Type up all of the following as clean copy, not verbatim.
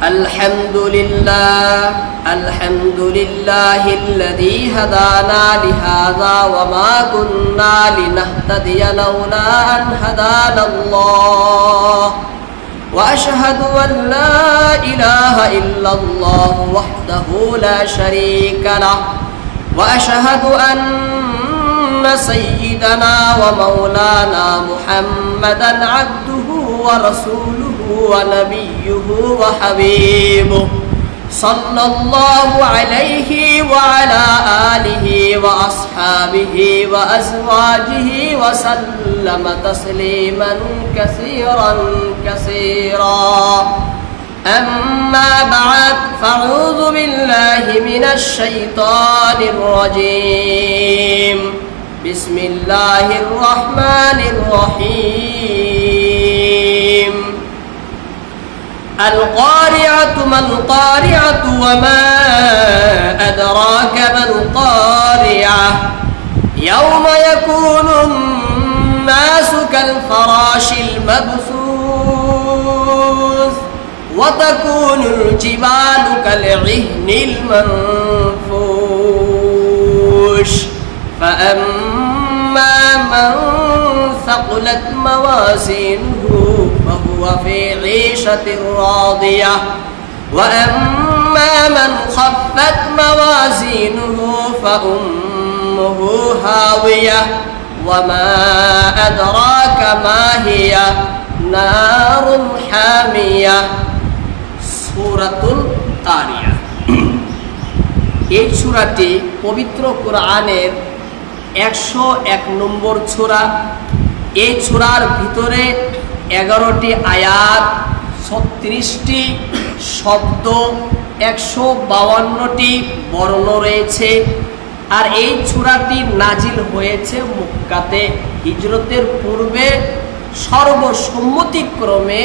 الحمد لله الذي هدانا لهذا وما كنا لنهتدي لولا أن هدانا الله وأشهد أن لا إله إلا الله وحده لا شريك له وأشهد أن سيدنا ومولانا محمدا عبده ورسوله ونبيه وحبيبه صلى الله عليه وعلى آله وأصحابه وأزواجه وسلم تسليما كثيرا كثيرا أما بعد فأعوذ بالله من الشيطان الرجيم بسم الله الرحمن الرحيم القارعة ما القارعة وما أدراك ما القارعة يوم يكون الناس كالفراش المبثوث وتكون الجبال كالعهن المنفوش فأما من ثقلت موازينه فهو في عيشة راضية وأما من خفت موازينه فأمه هاوية وما أدراك ما هي نار حامية সূরাতুল কারিয়া। এই সূরাটি পবিত্র কোরআনের 101 নম্বর সূরা। এই সূরার ভিতরে 11টি আয়াত, 36টি শব্দ, 152টি বর্ণ রয়েছে। আর এই সূরাটি নাজিল হয়েছে মক্কাতে হিজরতের পূর্বে। সর্বসম্মতিক্রমে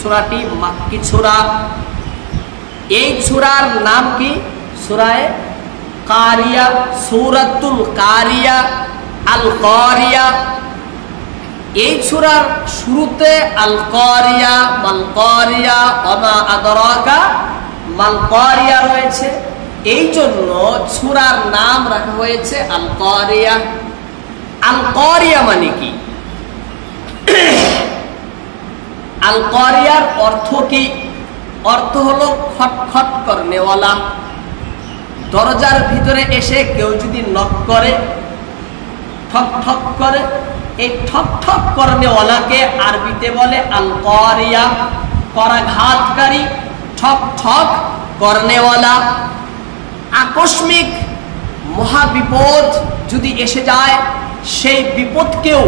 সূরাটি মাক্কি সূরা। এই সূরার নাম কি? সূরায়ে কারিয়া, সূরাতুল কারিয়া, আল কারিয়া। এই সূরার শুরুতে আল কারিয়া, মাল কারিয়া, ওমা আদরাকা মাল কারিয়া রয়েছে। এই জন্য সূরার নাম রাখা হয়েছে আল কারিয়া। আল কারিয়া মানে কি? আল কারিয়ার অর্থ কি? অর্থ হলো খটখট করনেওয়ালা। দরজার ভিতরে এসে কেউ যদি নক করে, ঠক ঠক করে, এই ঠক ঠক করনেওয়ালাকে আরবিতে বলে আল কারিয়া। করাঘাতকারী, ঠক ঠক করনেওয়ালা। আকস্মিক মহাবিপদ যদি এসে যায়, সেই বিপদকেও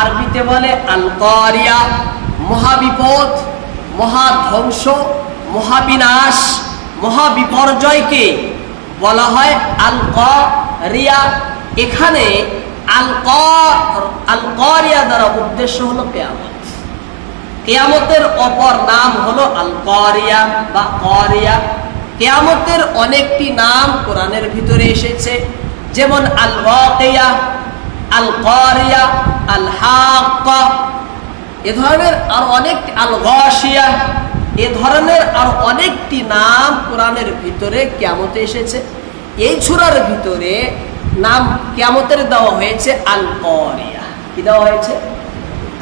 আরবিতে বলে আল কারিয়া। মহাবিপদ, মহাধ্বংস, মহাবিনাশ, মহাবিপর্যয়কে বলা হয় আল কারিয়া। এখানে আল কারিয়া দ্বারা উদ্দেশ্য হলো কিয়ামত। কিয়ামতের অপর নাম হলো আল কারিয়া বা কারিয়া। কিয়ামতের অনেকটি নাম কোরআনের ভিতরে এসেছে, যেমন আল ওয়াকিয়া, আল কারিয়া, আল হাক্কা। এ ধরনের আর অনেকটি, আল গাশিয়া, এ ধরনের আর অনেকটি নাম কোরআনের ভিতরে কিয়ামতে এসেছে। এই সূরার ভিতরে নাম কিয়ামতের দেওয়া হয়েছে আল কারিয়া। কি দেওয়া হয়েছে?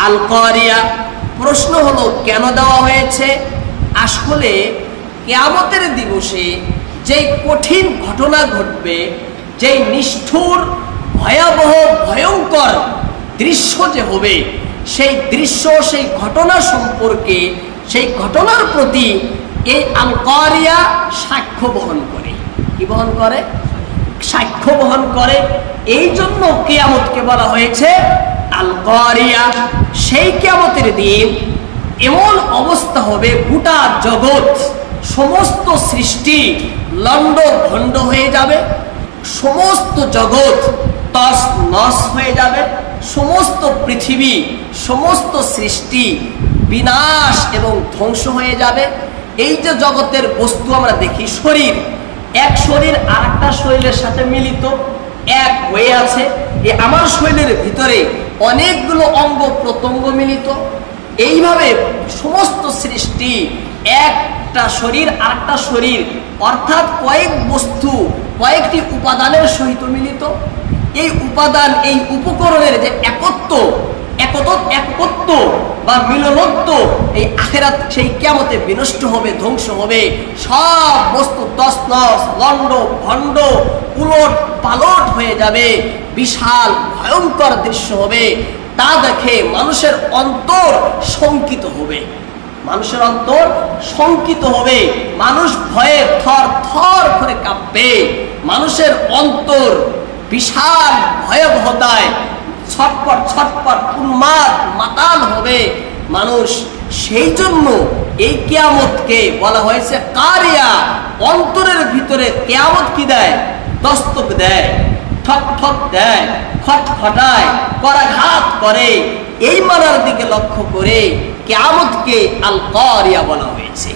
আল কারিয়া। প্রশ্ন হলো কেন দেওয়া হয়েছে? আসলে কিয়ামতের দিবসে যেই কঠিন ঘটনা ঘটবে, যেই নিষ্ঠুর, ভয়াবহ, ভয়ঙ্কর দৃশ্য যে হবে, সেই দৃশ্য, সেই ঘটনা সম্পর্কে, সেই ঘটনার প্রতি এই আল কারিয়া সাক্ষ্য বহন করে। কি বহন করে? সাক্ষ্য বহন করে। এই জন্য কিয়ামতকে বলা হয়েছে আল কারিয়া। সেই কিয়ামতের দিন এমন অবস্থা হবে, গোটা জগৎ, সমস্ত সৃষ্টি লন্ড ভন্ড হয়ে যাবে, সমস্ত জগৎ তস নস হয়ে যাবে, সমস্ত পৃথিবী, সমস্ত সৃষ্টি বিনাশ এবং ধ্বংস হয়ে যাবে। এই যে জগতের বস্তু আমরা দেখি, শরীর, এক শরীর আর একটা শরীরের সাথে মিলিত, এক হয়ে আছে। আমার শরীরের ভিতরে অনেকগুলো অঙ্গ প্রত্যঙ্গ মিলিত। এইভাবে সমস্ত সৃষ্টি একটা শরীর আরেকটা শরীর অর্থাৎ কয়েক বস্তু কয়েকটি উপাদানের সহিত মিলিত। এই উপাদান এই উপকরণের যে একত্ব বা মিলনত্ব এই আখিরাত সেই কিয়ামতে বিনষ্ট হবে, ধ্বংস হবে। সব বস্তু তছনছ লন্ড ভণ্ড উলট পালট হয়ে যাবে, বিশাল ভয়ঙ্কর দৃশ্য হবে। তা দেখে মানুষের অন্তর শঙ্কিত হবে, মানুষের অন্তর শঙ্কিত হবে, মানুষ ভয়ে থর থর করে কাঁপবে, মানুষের অন্তর বিশাল ভয়াবহতায় ছটপট ছটপট উন্মাদ মাতাল হবে মানুষ। সেই জন্য এই কিয়ামতকে বলা হয়েছে কারিয়া। অন্তরের ভিতরে কিয়ামত কি দেয়? দস্তক দেয়, ঠক ঠক দেয়, খটখটায়, করাঘাত করে। এই মানার দিকে লক্ষ্য করে কিয়ামতকে আল কারিয়া বলা হয়েছে।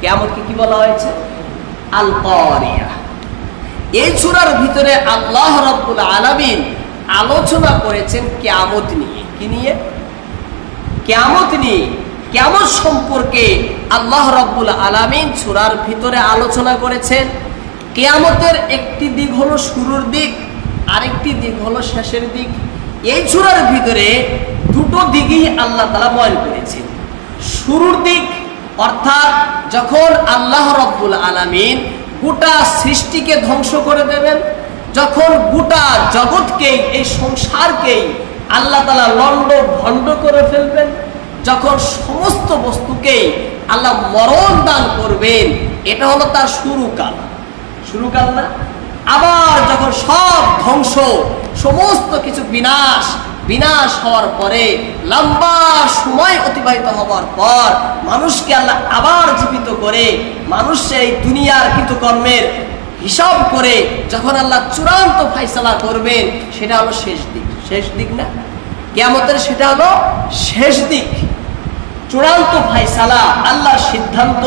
কিয়ামতকে কি বলা হয়েছে? আল কারিয়া। এই সূরার ভিতরে আল্লাহ রাব্বুল আলামিন আলোচনা করেছেন কিয়ামত নিয়ে। কি নিয়ে? কিয়ামত নিয়ে। কিয়ামত সম্পর্কে আল্লাহ রাব্বুল আলামিন সূরার ভিতরে আলোচনা করেছেন। কিয়ামতের একটি দিক হলো শুরুর দিক, আরেকটি দিক হলো শেষের দিক। এই সূরার ভিতরে দুটো দিকই আল্লাহ তাআলা বয়ান করেছেন। শুরুর দিক অর্থাৎ যখন আল্লাহ রাব্বুল আলামিন গোটা সৃষ্টিকে ধ্বংস করে দেবেন, যখন গোটা জগৎকেই এই সংসারকেই আল্লাহ তাআলা লন্ড ভণ্ড করে ফেলবেন, যখন সমস্ত বস্তুকেই আল্লাহ মরণ দান করবেন, এটা হলো তার শুরুকাল। শুরুকাল না? আবার যখন সব ধ্বংস, সমস্ত কিছু বিনাশ হওয়ার পরে, লম্বা সময় অতিবাহিত হওয়ার পর মানুষকে আল্লাহ আবার জীবিত করে মানুষ এই দুনিয়ার কৃতকর্মের হিসাব করে যখন আল্লাহ চূড়ান্ত ফায়সালা করবেন, সেটা হলো শেষ দিক। শেষ দিক না? কিয়ামতের সেটা হলো শেষ দিক। চূড়ান্ত ফায়সালা, আল্লাহর সিদ্ধান্ত,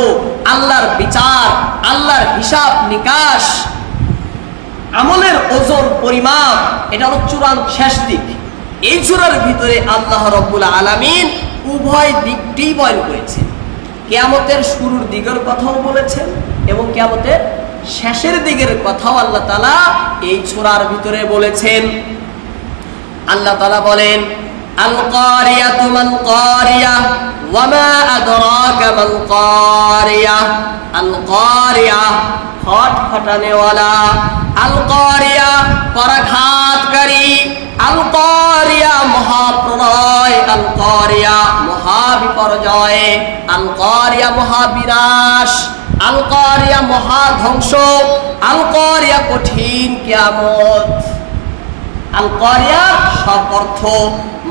আল্লাহর বিচার, আল্লাহর হিসাব নিকাশ, আমলের ওজন পরিমাপ, এটা হলো চূড়ান্ত শেষ দিক। এই সূরার ভিতরে আল্লাহ রাব্বুল আলামিন উভয় দিকটি বয়ান করেছেন। কিয়ামতের শুরুর দিকের কথাও বলেছেন এবং কিয়ামতের শেষের দিকের কথাও আল্লাহ তাআলা এই সূরার ভিতরে বলেছেন। আল্লাহ তাআলা বলেন, আল কারিয়াতু মাল কারিয়া ওয়া মা আদরাকা মাল কারিয়া। আল কারিয়া খটখটানেওয়ালা, আল কারিয়া করাঘাতকারী, আল কারিয়া মহাপ্রলয়, আল কারিয়া মহাবিপর্যয়, আল কারিয়া মহাবিনাশ, আল কারিয়া মহাধ্বংস, আল কারিয়া কঠিন কিয়ামত। আল কারিয়া সব অর্থ।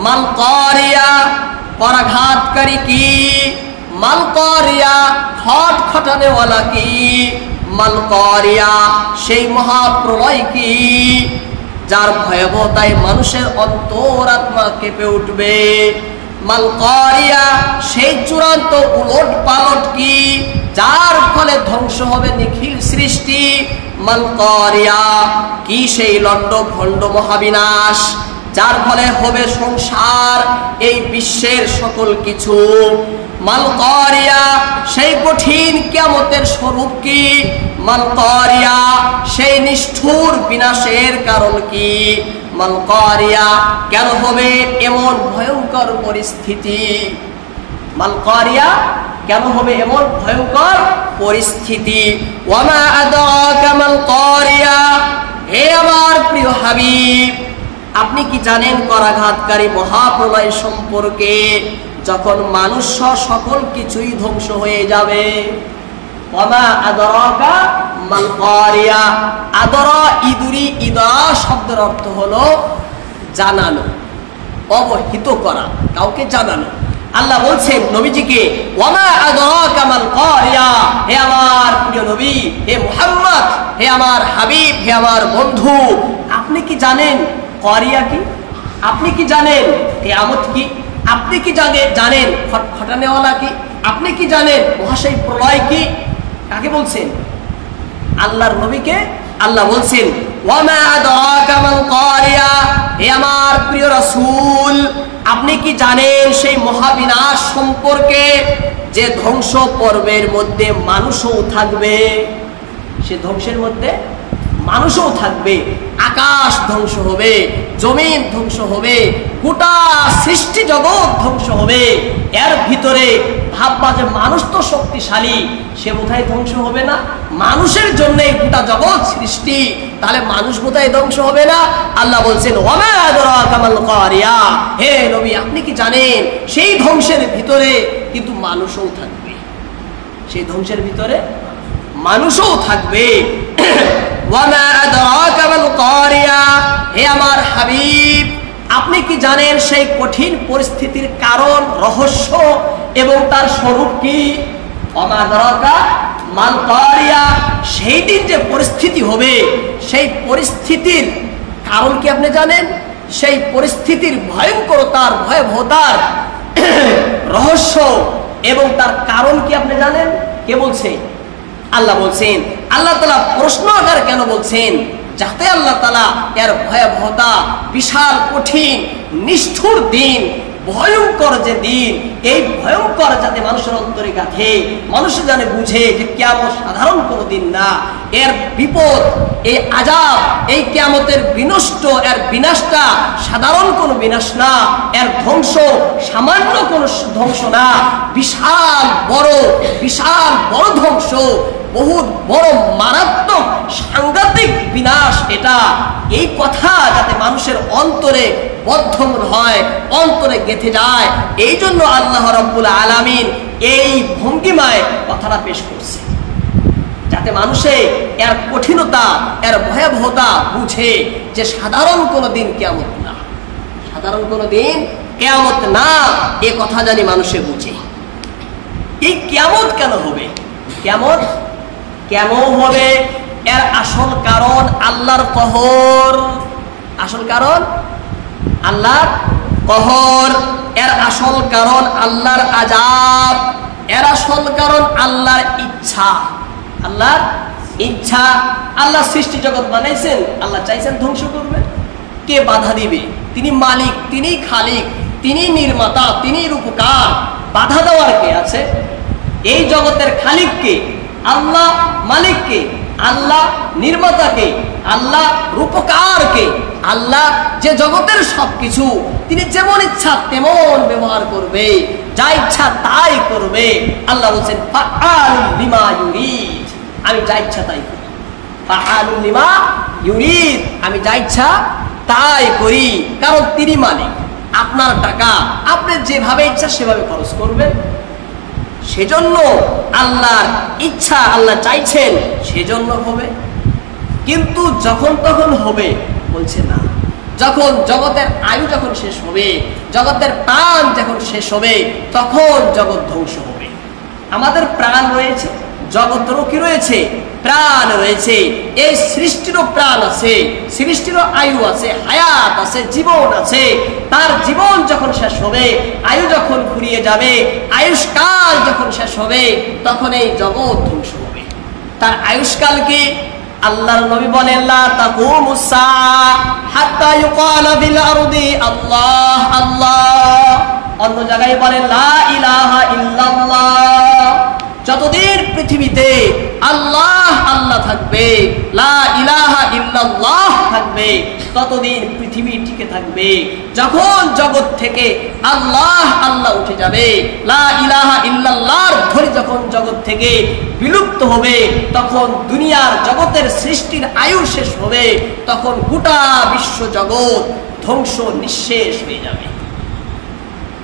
মাল কারিয়া করাঘাতকারী কি? মাল কারিয়া খটখটানেওয়ালা কি? মাল কারিয়া সেই মহাপ্রলয় কি যার ভয়াবহতায় মানুষের অন্তরাত্মা কেঁপে উঠবে। মাল কারিয়া সেই চূড়ান্ত উলট পালট কি যার ফলে ধ্বংস হবে নিখিল সৃষ্টি। মাল কারিয়া কি সেই লন্ড ভণ্ড মহাবিনাশ যার ফলে হবে সংসার, এই বিশ্বের সকল কিছু। মাল কারিয়া সেই কঠিন কিয়ামতের স্বরূপ কি? মাল কারিয়া সেই নিষ্ঠুর বিনাশের কারণ কি? মাল কারিয়া কেন হবে এমন ভয়ঙ্কর পরিস্থিতি? মাল কারিয়া কেন হবে এমন ভয়ঙ্কর পরিস্থিতি? ওয়া মা আদরাকা মাল কারিয়া। হে আমার প্রিয় হাবিব, আপনি কি জানেন করাঘাতকারী মহাপ্রলয় সম্পর্কে? যখন মানুষ সকল কিছুই ধ্বংস হয়ে যাবে। ওয়া মা আদরাকা মাল কারিয়া। আদরা ইদুরি, ইদা শব্দের অর্থ হলো জানানো, অবহিত করা, কাউকে জানানো। আল্লাহ বলছেন নবীজিকে, ওয়া মা আদরাকা মাল কারিয়া। হে আমার প্রিয় নবী, হে মুহাম্মদ, হে আমার হাবিব, হে আমার বন্ধু, আপনি কি জানেন কারিয়া কি? আপনি কি জানেন কিয়ামত কি? আপনি কি জানেন খটখটানেওয়ালা কি? আপনি কি জানেন মহাশয় প্রলয় কি? কাকে বলছেন? আল্লাহর নবীকে আল্লাহ বলছেন ওয়ামা আদরাকা মাল কারিয়া, হে আমার প্রিয় রাসূল আপনি কি জানেন সেই মহাবিনাশ সম্পর্কে যে ধ্বংস পর্বের মধ্যে মানুষও থাকবে? সে ধ্বংসের মধ্যে মানুষও থাকবে, আকাশ ধ্বংস হবে, জমিন ধ্বংস হবে, গোটা সৃষ্টি জগৎ ধ্বংস হবে। এর ভিতরে ভাববা যে মানুষ তো শক্তিশালী, সে বোধহয় ধ্বংস হবে না? মানুষের জন্য গোটা জগৎ সৃষ্টি, তাহলে মানুষ বোধহয় ধ্বংস হবে না? আল্লাহ বলছেন ওয়ামা আদরাকা মাল কারিয়া, হে নবী আপনি কি জানেন সেই ধ্বংসের ভিতরে কিন্তু মানুষও থাকবে, সেই ধ্বংসের ভিতরে মানুষও থাকবে। ওয়ামা আদরাকা মাল কারিয়া, হে আমার হাবিব আপনি কি জানেন সেই কঠিন পরিস্থিতির কারণ, রহস্য এবং তার স্বরূপ কি? ওয়ামা আদরাকা মাল কারিয়া, সেই দিন যে পরিস্থিতি হবে সেই পরিস্থিতির কারণ কি আপনি জানেন? সেই পরিস্থিতির ভয়ঙ্করতার, ভয়াবহতার রহস্য এবং তার কারণ কি আপনি জানেন? কে বলছে? আল্লাহ বলছেন। আল্লাহ তাআলা প্রশ্ন আকারে কেন বলছেন? যাতে আল্লাহ তাআলা এর ভয়াবহতা, বিশাল কঠিন নিষ্ঠুর দিন, ভয়ঙ্কর যে দিন, এই ভয়ঙ্কর যাতে মানুষের অন্তরে গাঁথে, মানুষ জানে বুঝে যে কিয়ামত সাধারণ কোনো দিন না, এর বিপদ, এই আযাব, এই কিয়ামতের বিনষ্ট, এর বিনাশটা সাধারণ কোনো বিনাশ না, এর ধ্বংস সামান্য কোনো ধ্বংস না, বিশাল বড় ধ্বংস, বহুত বড় মারাত্মক সাংঘাতিক বিনাশ এটা। এই কথা যাতে মানুষের অন্তরে বদ্ধমূল হয়, অন্তরে গেঁথে যায়, এই জন্য আল্লাহ রাব্বুল আলামিন এই ভঙ্গিমায় কথাটা পেশ করছে, যাতে মানুষে এর কঠিনতা, এর ভয়াবহতা বুঝে যে সাধারণ কোনো দিন কিয়ামত না, সাধারণ কোনো দিন কিয়ামত না, এ কথা জানি মানুষে বুঝে। এই কিয়ামত কেন হবে? কিয়ামত কেন হবে? এর আসল কারণ আল্লাহর কহর। আসল কারণ আল্লাহর কহর, এর আসল কারণ আল্লাহর আযাব, এর আসল কারণ আল্লাহর ইচ্ছা। আল্লাহর ইচ্ছা। আল্লাহ সৃষ্টি জগৎ বানাইছেন, আল্লাহ চাইছেন ধ্বংস করবেন। কে বাধা দিবে? তিনি মালিক, তিনি খালিক, তিনি নির্মাতা, তিনি রূপকার। বাধা দেওয়ার কে আছে? এই জগতের খালিককে, আল্লাহ মালিককে, আল্লাহ নির্মাতাকে, আল্লাহ রূপকারকে, আল্লাহ যে জগতের সবকিছু তিনি যেমন ইচ্ছা তেমন ব্যবহার করবে, যা ইচ্ছা তাই করবে। আল্লাহ বলছেন ফাআলুল লিমা ইউরিদ, আমি যা ইচ্ছা তাই করি। ফাআলুল লিমা ইউরিদ, আমি যা ইচ্ছা তাই করি, কারণ তিনি মালিক। আপনার টাকা আপনি যেভাবে ইচ্ছা সেভাবে খরচ করবেন, সেজন্য আল্লাহর ইচ্ছা, আল্লাহ চাইছেন সেজন্য হবে। কিন্তু যখন তখন হবে বলছে না, যখন জগতের আয়ু যখন শেষ হবে, জগতের প্রাণ যখন শেষ হবে, তখন জগৎ ধ্বংস হবে। আমাদের প্রাণ রয়েছে, জগতেরও কি রয়েছে? প্রাণ রয়েছে। এই সৃষ্টিরও প্রাণ আছে, সৃষ্টিরও আয়ু আছে, হায়াত আছে, জীবন আছে। তার জীবন যখন শেষ হবে, আয়ু যখন ফুরিয়ে যাবে, আয়ুষ্কাল যখন শেষ হবে, তখন এই জগৎ ধ্বংস হবে। তার আয়ুষ্কাল কি? আল্লাহর নবী বলেন লা তাকুমুস সাআ হাত্তা ইউকালা ফিল আরদি আল্লাহ আল্লাহ। অন্য জায়গায় বলেন লা ইলাহা ইল্লাল্লাহ। যতদিন পৃথিবীতে আল্লাহ আল্লাহ থাকবে, লা ইলাহা ইল্লাল্লাহ থাকবে, ততদিন পৃথিবী টিকে থাকবে। যখন জগৎ থেকে আল্লাহ আল্লাহ উঠে যাবে, লা ইলাহা ইল্লাল্লাহর ধ্বনি যখন জগৎ থেকে বিলুপ্ত হবে, তখন দুনিয়ার জগতের সৃষ্টির আয়ু শেষ হবে, তখন গোটা বিশ্ব জগৎ ধ্বংস নিঃশেষ হয়ে যাবে।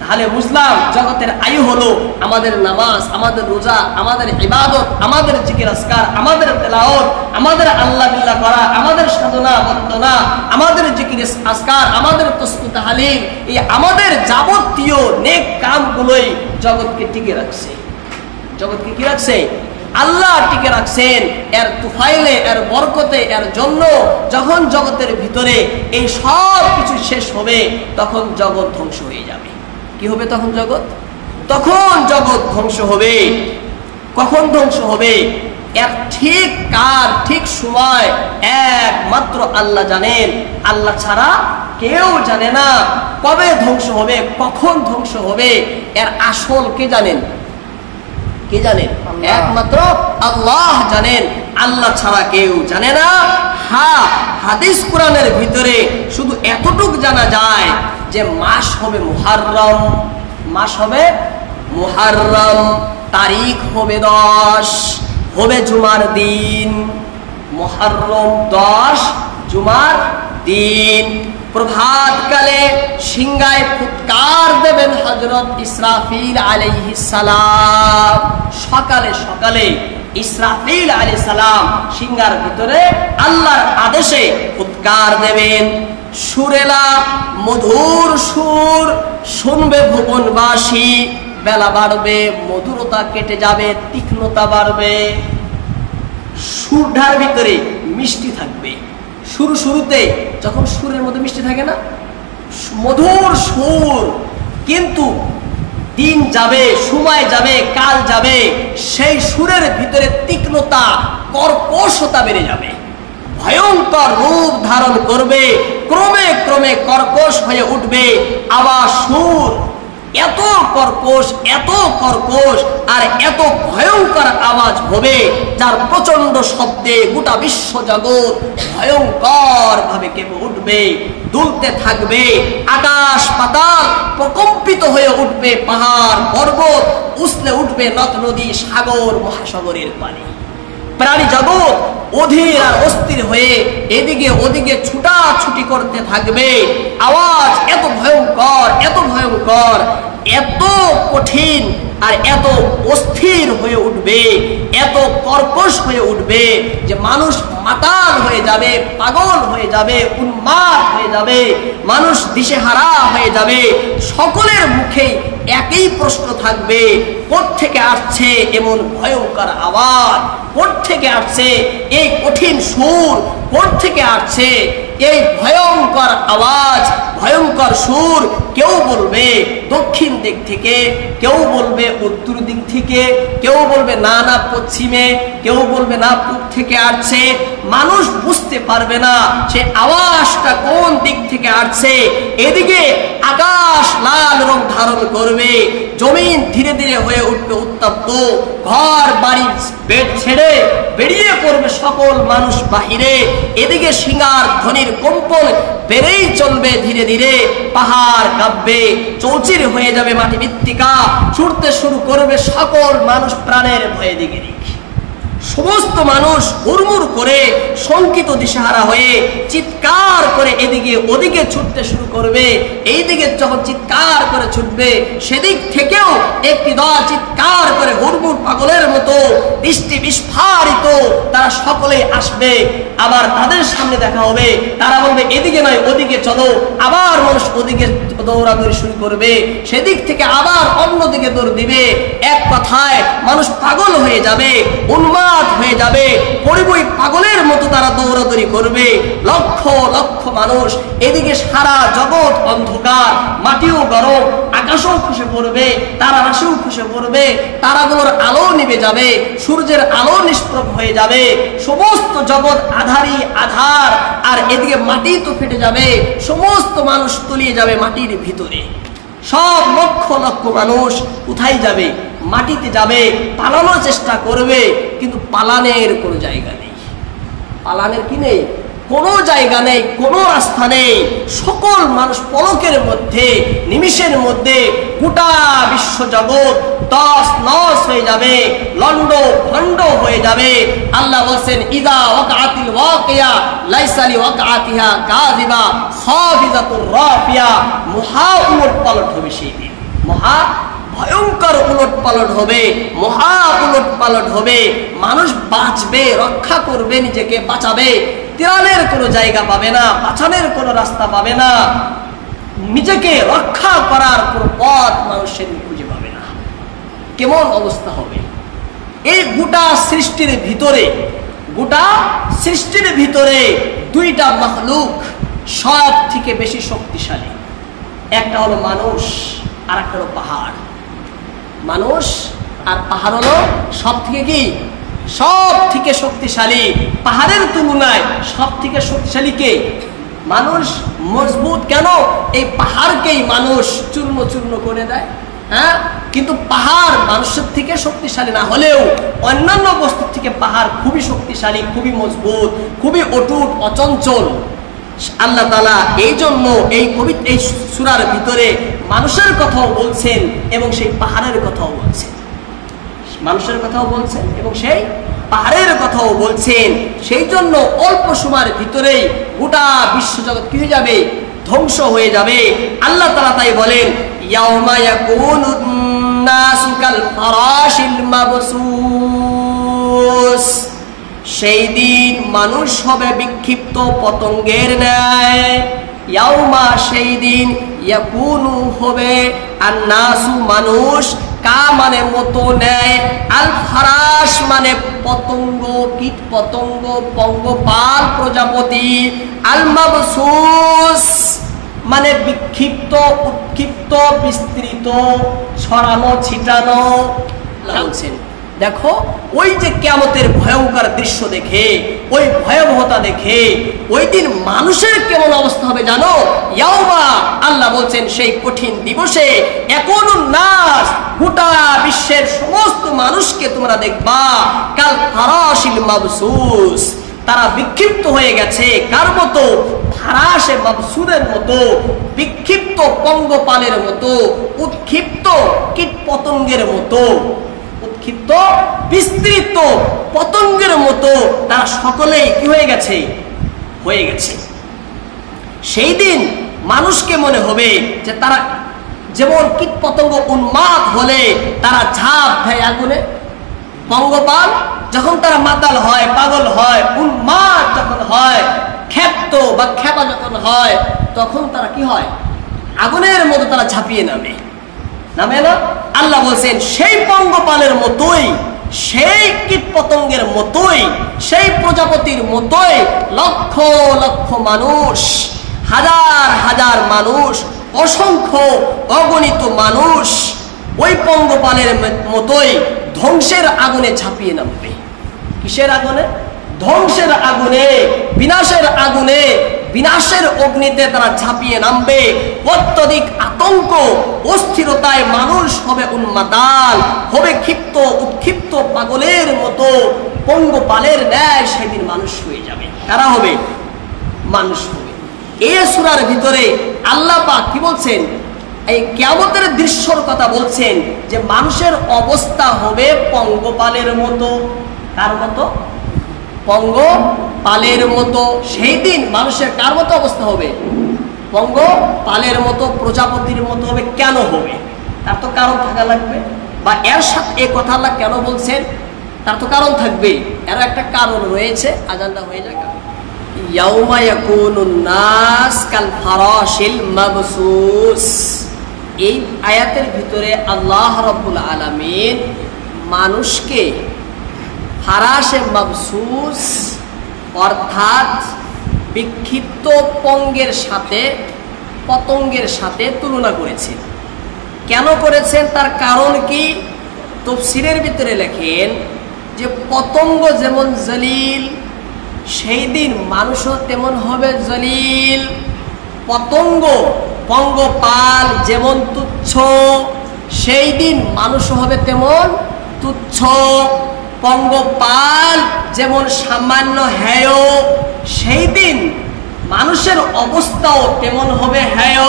তাহলে বুঝলাম জগতের আয়ু হলো আমাদের নামাজ, আমাদের রোজা, আমাদের ইবাদত, আমাদের জিকির আজকার, আমাদের তেলাওয়াত, আমাদের আল্লাহ বিল্লাহ করা, আমাদের সাধনা বন্দনা, আমাদের জিকির আজকার, আমাদের তাসবিহ তাহলিল, এই আমাদের যাবতীয় নেক কামগুলোই জগৎকে টিকে রাখছে। জগৎকে কি রাখছে? আল্লাহ টিকে রাখছেন। এর তুফাইলে, এর বরকতে, এর জন্য যখন জগতের ভিতরে এই সব কিছু শেষ হবে, তখন জগৎ ধ্বংস হয়ে যাবে। কি হবে তখন জগৎ? তখন জগৎ ধ্বংস হবে। কখন ধ্বংস হবে? এর ঠিক কার ঠিক সময় একমাত্র আল্লাহ জানেন। আল্লাহ ছাড়া কেউ জানে না কবে ধ্বংস হবে, কখন ধ্বংস হবে। এর আসল কে জানেন? কে জানেন? একমাত্র আল্লাহ জানেন, আল্লাহ ছাড়া কেউ জানে না। হ্যাঁ, হাদিস কোরআনের ভিতরে শুধু এতটুকু জানা যায় যে মাস হবে মুহররম, মাস হবে মুহররম, তারিখ হবে 10, হবে জুমার দিন, মুহররম 10 জুমার দিন। প্রভাতকালে সিংহায় ফুৎকার দেবেন হযরত ইসরাফিল আলাইহিস সালাম। সকালে সকালে ইসরাফিল আলাইহিস সালাম সিংহার ভিতরে আল্লাহর আদেশে ফুৎকার দেবেন। সুরেলা মধুর সুর শুনবে ভুবনবাসী। বেলা বাড়বে, মধুরতা কেটে যাবে, তীক্ষ্ণতা বাড়বে। সুরটার ভিতরে মিষ্টি থাকবে। শুরুতে যখন সুরের মধ্যে মিষ্টি থাকে না, মধুর সুর, কিন্তু দিন যাবে, সময় যাবে, কাল যাবে, সেই সুরের ভিতরে তীক্ষ্ণতা, কর্কশতা বেড়ে যাবে, ভয়ঙ্কর রূপ ধারণ করবে, ক্রমে ক্রমে কর্কশ হয়ে উঠবে। আবার সুর এত কর্কশ, এত কর্কশ আর এত ভয়ঙ্কর আওয়াজ হবে, যার প্রচন্ড শব্দে গোটা বিশ্ব জগৎ ভয়ঙ্কর ভাবে কেঁপে উঠবে, দুলতে থাকবে। আকাশ পাতাল প্রকম্পিত হয়ে উঠবে, পাহাড় পর্বত উছলে উঠবে, নদ নদী সাগর মহাসাগরের পানি। প্রাণী জগৎ অধীর আর অস্থির হয়ে এদিকে ওদিকে ছুটাছুটি করতে থাকবে। আওয়াজ এত ভয়ঙ্কর, এত ভয়ঙ্কর, এত কঠিন আর এত অস্থির হয়ে উঠবে, এত কর্কশ হয়ে উঠবে যে মানুষ মাতাল হয়ে যাবে, পাগল হয়ে যাবে, উন্মাদ হয়ে যাবে, মানুষ দিশেহারা হয়ে যাবে। সকলের মুখে একই প্রশ্ন থাকবে, কোত্থেকে আসছে এমন ভয়ঙ্কর আওয়াজ, কোত্থেকে আসছে এই কঠিন সুর, কোত্থেকে আসছে এই ভয়ঙ্কর আওয়াজ, ভয়ঙ্কর সুর। কেউ বলবে দক্ষিণ দিক থেকে, কেউ বলবে উত্তর দিক থেকে, কেউ বলবে না না পশ্চিমে, কেউ বলবে না পূব থেকে আসছে। মানুষ বুঝতে পারবে না সে আওয়াজটা কোন দিক থেকে আসছে। এদিকে আকাশ লাল রং ধারণ করবে, জমিন ধীরে ধীরে হয়ে উঠবে উত্তপ্ত, ঘর বাড়ি বেড ছেড়ে বেরিয়ে পড়বে সকল মানুষ বাহিরে। এদিকে সিংহার ধ্বনির কম্পন বেড়েই চলবে ধীরে ধীরে, পাহাড় কাঁপবে, চৌচির হয়ে যাবে মাটি মৃত্তিকা, ছুটতে শুরু করবে সকল মানুষ প্রাণের ভয়ে দিকে দিকে। সমস্ত মানুষ হুড়মুড় করে শঙ্কিত দিশেহারা হয়ে চিৎকার করে এদিকে ওদিকে ছুটতে শুরু করবে। এইদিকে যখন চিৎকার করে ছুটবে, সেদিক থেকেও একটি দল চিৎকার করে হুড়মুড় পাগলের মতো দৃষ্টি বিস্ফারিত তারা সকলেই আসবে। আবার তাদের সামনে দেখা হবে, তারা বলবে এদিকে নয় ওদিকে চলো। আবার মানুষ ওদিকে দৌড়াদৌড়ি শুরু করবে, সেদিক থেকে আবার অন্যদিকে দৌড় দিবে। এক কথায় মানুষ পাগল হয়ে যাবে, উন্মাদ হয়ে যাবে, পরিবই পাগলের মতো তারা দৌড়াদৌড়ি করবে। লক্ষ লক্ষ মানুষ, এদিকে সারা জগৎ অন্ধকার, মাটিও গরম, আকাশও খসে পড়বে, তারা রাশিও খসে পড়বে, তারাগুলোর আলো নিভে যাবে, সূর্যের আলো নিষ্প্রভ হয়ে যাবে, সমস্ত জগৎ আধারই আধার। আর এদিকে মাটি তো ফেটে যাবে, সমস্ত মানুষ তলিয়ে যাবে মাটির ভিতরে। সব লক্ষ লক্ষ মানুষ কোথায় যাবে? মাটিতে যাবে, পালানোর চেষ্টা করবে, কিন্তু পালানের কোনো জায়গা নেই। পালানের কি নেই? কোনো জায়গা নেই, কোনো রাস্তা নেই। সকল মানুষ পলকের মধ্যে, নিমিষের মধ্যে গোটা বিশ্ব জগৎ তস নস হয়ে যাবে, লন্ড ভন্ড হয়ে যাবে। আল্লাহ বলেন ইদা ওয়াকাতিল ওয়াকিয়া লাইসা লিওয়াকাতিহা কাযিবা খাফিজাতুর রাফিয়া। মহা উলট পালট হবে সেই দিন, মহা ভয়ঙ্কর উলট পালট হবে, মহা উলট পালট হবে। মানুষ বাঁচবে, রক্ষা করবে, নিজেকে বাঁচাবে, ত্রাণের কোনো জায়গা পাবে না, বাঁচানোর কোনো রাস্তা পাবে না, নিজেকে রক্ষা করার কোনো পথ মানুষ সেদিন খুঁজে পাবে না। কেমন অবস্থা হবে? এই গোটা সৃষ্টির ভিতরে, গোটা সৃষ্টির ভিতরে দুইটা মাখলুক সব থেকে বেশি শক্তিশালী। একটা হলো মানুষ, আর একটা হলো পাহাড়। মানুষ আর পাহাড় হলো সব থেকে কি সব থেকে শক্তিশালী, পাহাড়ের তুলনায় সব থেকে শক্তিশালী কে? মানুষ। মজবুত কেন? এই পাহাড়কেই মানুষ চূর্ণ চূর্ণ করে দেয়। হ্যাঁ, কিন্তু পাহাড় মানুষের থেকে শক্তিশালী না হলেও অন্যান্য বস্তুর থেকে পাহাড় খুবই শক্তিশালী, খুবই মজবুত, খুবই অটুট, অচঞ্চল। আল্লাহ তাআলা এই জন্য এই সূরার ভিতরে মানুষের কথাও বলছেন এবং সেই পাহাড়ের কথাও বলছেন, মানুষের কথাও বলছেন এবং সেই পাহাড়ের কথাও বলছেন। সেই জন্য অল্প সময়ের ভিতরেই গোটা বিশ্বজগৎ কি হয়ে যাবে? ধ্বংস হয়ে যাবে। আল্লাহ তাআলা তাই বলেন, ইয়াউমা ইয়াকুনুন নাসু কাল ফারাশিল মাবসুস, সেই দিন মানুষ হবে বিক্ষিপ্ত পতঙ্গের ন্যায়। ইয়াউমা, সেই দিন, ইয়াকুনু হবে, আর নাসু মানুষ, কা মানে মতো নেয়, আল ফারাশ মানে পতঙ্গ, কীট পতঙ্গ, পঙ্গপাল প্রজাপতি, আল মাবসুস মানে বিক্ষিপ্ত, উৎক্ষিপ্ত, বিস্তৃত, ছড়ানো ছিটানো। বলছেন দেখো ওই যে কিয়ামতের ভয়ঙ্কর দৃশ্য দেখে, ওই ভয়াবহতা দেখে ওই দিন মানুষের কেমন অবস্থা হবে জানো? ইয়াউমা, আল্লাহ বলছেন সেই কঠিন দিবসে, ইয়াকুনুন নাস, গোটা বিশ্বের সমস্ত মানুষকে তোমরা দেখবা কাল ফারাশিল মাবসুস, তারা বিক্ষিপ্ত হয়ে গেছে। কার মতো? ফারাশে মাবসুরের মতো, বিক্ষিপ্ত পঙ্গপালের মতো, উৎক্ষিপ্ত কীট পতঙ্গের মতো, উৎক্ষিপ্ত বিস্তৃত পতঙ্গের মতো তারা সকলেই কি হয়ে গেছে? হয়ে গেছে। সেই দিন মানুষকে মনে হবে যে তারা যেমন কীট পতঙ্গ উন্মাদ হলে তারা ঝাঁপ দেয় আগুনে, পঙ্গপাল যখন তারা মাতাল হয়, পাগল হয়, উন্মাদ যখন হয়, ক্ষেপ্ত বা ক্ষেপা যখন হয়, তখন তারা কি হয়? আগুনের মতো তারা ঝাঁপিয়ে নামে না? আল্লাহ বলছেন সেই পঙ্গপালের মতোই, সেই কীট পতঙ্গের মতোই, সেই প্রজাপতির মতোই লক্ষ লক্ষ মানুষ, হাজার হাজার মানুষ, অসংখ্য অগণিত মানুষ ওই পঙ্গপালের মতোই ধ্বংসের আগুনে ঝাঁপিয়ে নামবে। কিসের আগুনে? ধ্বংসের আগুনে, বিনাশের আগুনে, বিনাশের অগ্নিতে তারা ঝাঁপিয়ে নামবে। অত্যধিক আতঙ্ক, অস্থিরতায় মানুষ হবে উন্মাদাল, হবে ক্ষিপ্ত, উৎক্ষিপ্ত পাগলের মতো, পঙ্গপালের ন্যায় সেদিন মানুষ হয়ে যাবে। কারা হবে? মানুষ হবে। এই সূরার ভিতরে আল্লাহ পাক কি বলছেন? এই কিয়ামতের দৃশ্যর কথা বলছেন যে মানুষের অবস্থা হবে পঙ্গপালের মতো। কার মতো? পঙ্গপালের মতো। সেই দিন মানুষের কার মতো অবস্থা হবে? পঙ্গপালের মতো, প্রজাপতির মতো হবে। কেন হবে? তার তো কারণ থাকা লাগবে, বা এর সাথে এই কথা আল্লাহ কেন বলছেন তার তো কারণ থাকবে। এর একটা কারণ রয়েছে। আজানটা হয়ে যাক। ইয়াউমা ইয়াকুনুন নাস কাল ফারাশিল মাবসুস, এই আয়াতের ভিতরে আল্লাহ রাব্বুল আলামিন মানুষকে ফারাশে মাবসুস অর্থাৎ বিক্ষিপ্ত পঙ্গের সাথে, পতঙ্গের সাথে তুলনা করেছেন। কেন করেছেন তার কারণ কি? তাফসীরের ভিতরে লেখেন যে পতঙ্গ যেমন জলিল, সেই দিন মানুষও তেমন হবে জলিল। পতঙ্গ, পঙ্গপাল যেমন তুচ্ছ, সেই দিন মানুষও হবে তেমন তুচ্ছ। পঙ্গপাল যেমন সামান্য হেয়, সেই দিন মানুষের অবস্থাও তেমন হবে হেয়।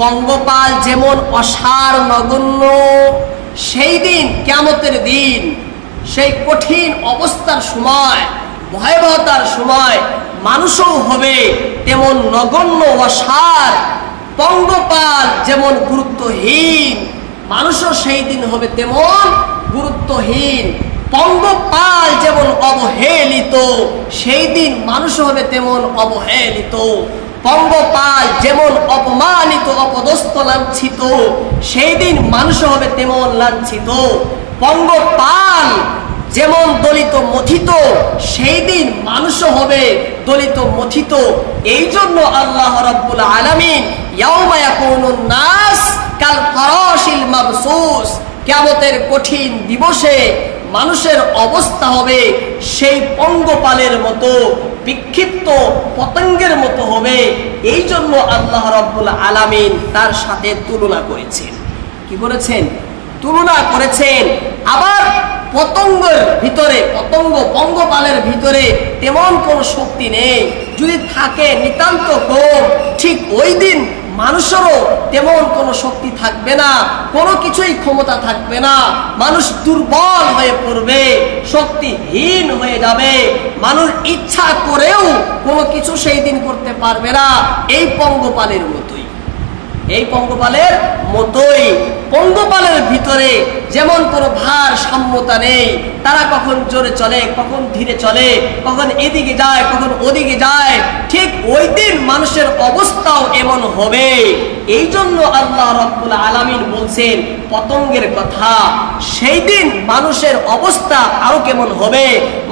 পঙ্গপাল যেমন অসার নগণ্য, সেই দিন কিয়ামতের দিন, সেই কঠিন অবস্থার সময়, ভয়াবহতার সময় মানুষও হবে তেমন নগণ্য, অসার। পঙ্গপাল যেমন গুরুত্বহীন, মানুষও সেই দিন হবে তেমন গুরুত্বহীন। পঙ্গপাল যেমন অবহেলিত, সেই দিন মানুষও হবে তেমন অবহেলিত। পঙ্গপাল যেমন অপমানিত, অপদস্থ, লাঞ্ছিত, সেই দিন মানুষও হবে তেমন লাঞ্ছিত। পঙ্গপাল যেমন দলিত মথিত, সেই দিন মানুষও হবে দলিত মথিত। এই জন্য আল্লাহ রাব্বুল আলামিন ইয়াউমা ইয়াকুনুন নাস কাল ফারাশিল মাবসুস, কিয়ামতের কঠিন দিবসে মানুষের অবস্থা হবে সেই পঙ্গপালের মতো, বিক্ষিপ্ত পতঙ্গের মতো হবে। এই জন্য আল্লাহ রাব্বুল আলামিন তার সাথে তুলনা করেছেন। কি করেছেন? তুলনা করেছেন। আবার পতঙ্গের ভিতরে, পঙ্গপালের ভিতরে তেমন কোনো শক্তি নেই, যদি থাকে নিতান্ত কম। ঠিক ওই দিন মানুষেরও তেমন কোনো শক্তি থাকবে না, কোনো কিছুই ক্ষমতা থাকবে না। মানুষ দুর্বল হয়ে পড়বে, শক্তিহীন হয়ে যাবে। মানুষ ইচ্ছা করেও কোনো কিছু সেই দিন করতে পারবে না। এই পঙ্গপালের মতোই, এই পঙ্গপালের মতোই। পঙ্গপালের ভিতরে যেমন কোনো ভারসাম্যতা নেই, তারা কখন জোরে চলে, কখন ধীরে চলে, কখন এদিকে যায়, কখন ওদিকে যায়। ঠিক ওই দিন মানুষের অবস্থাও এমন হবে। এই জন্য আল্লাহ রাব্বুল আলামিন বলছেন পতঙ্গের কথা। সেই দিন মানুষের অবস্থা আরো কেমন হবে?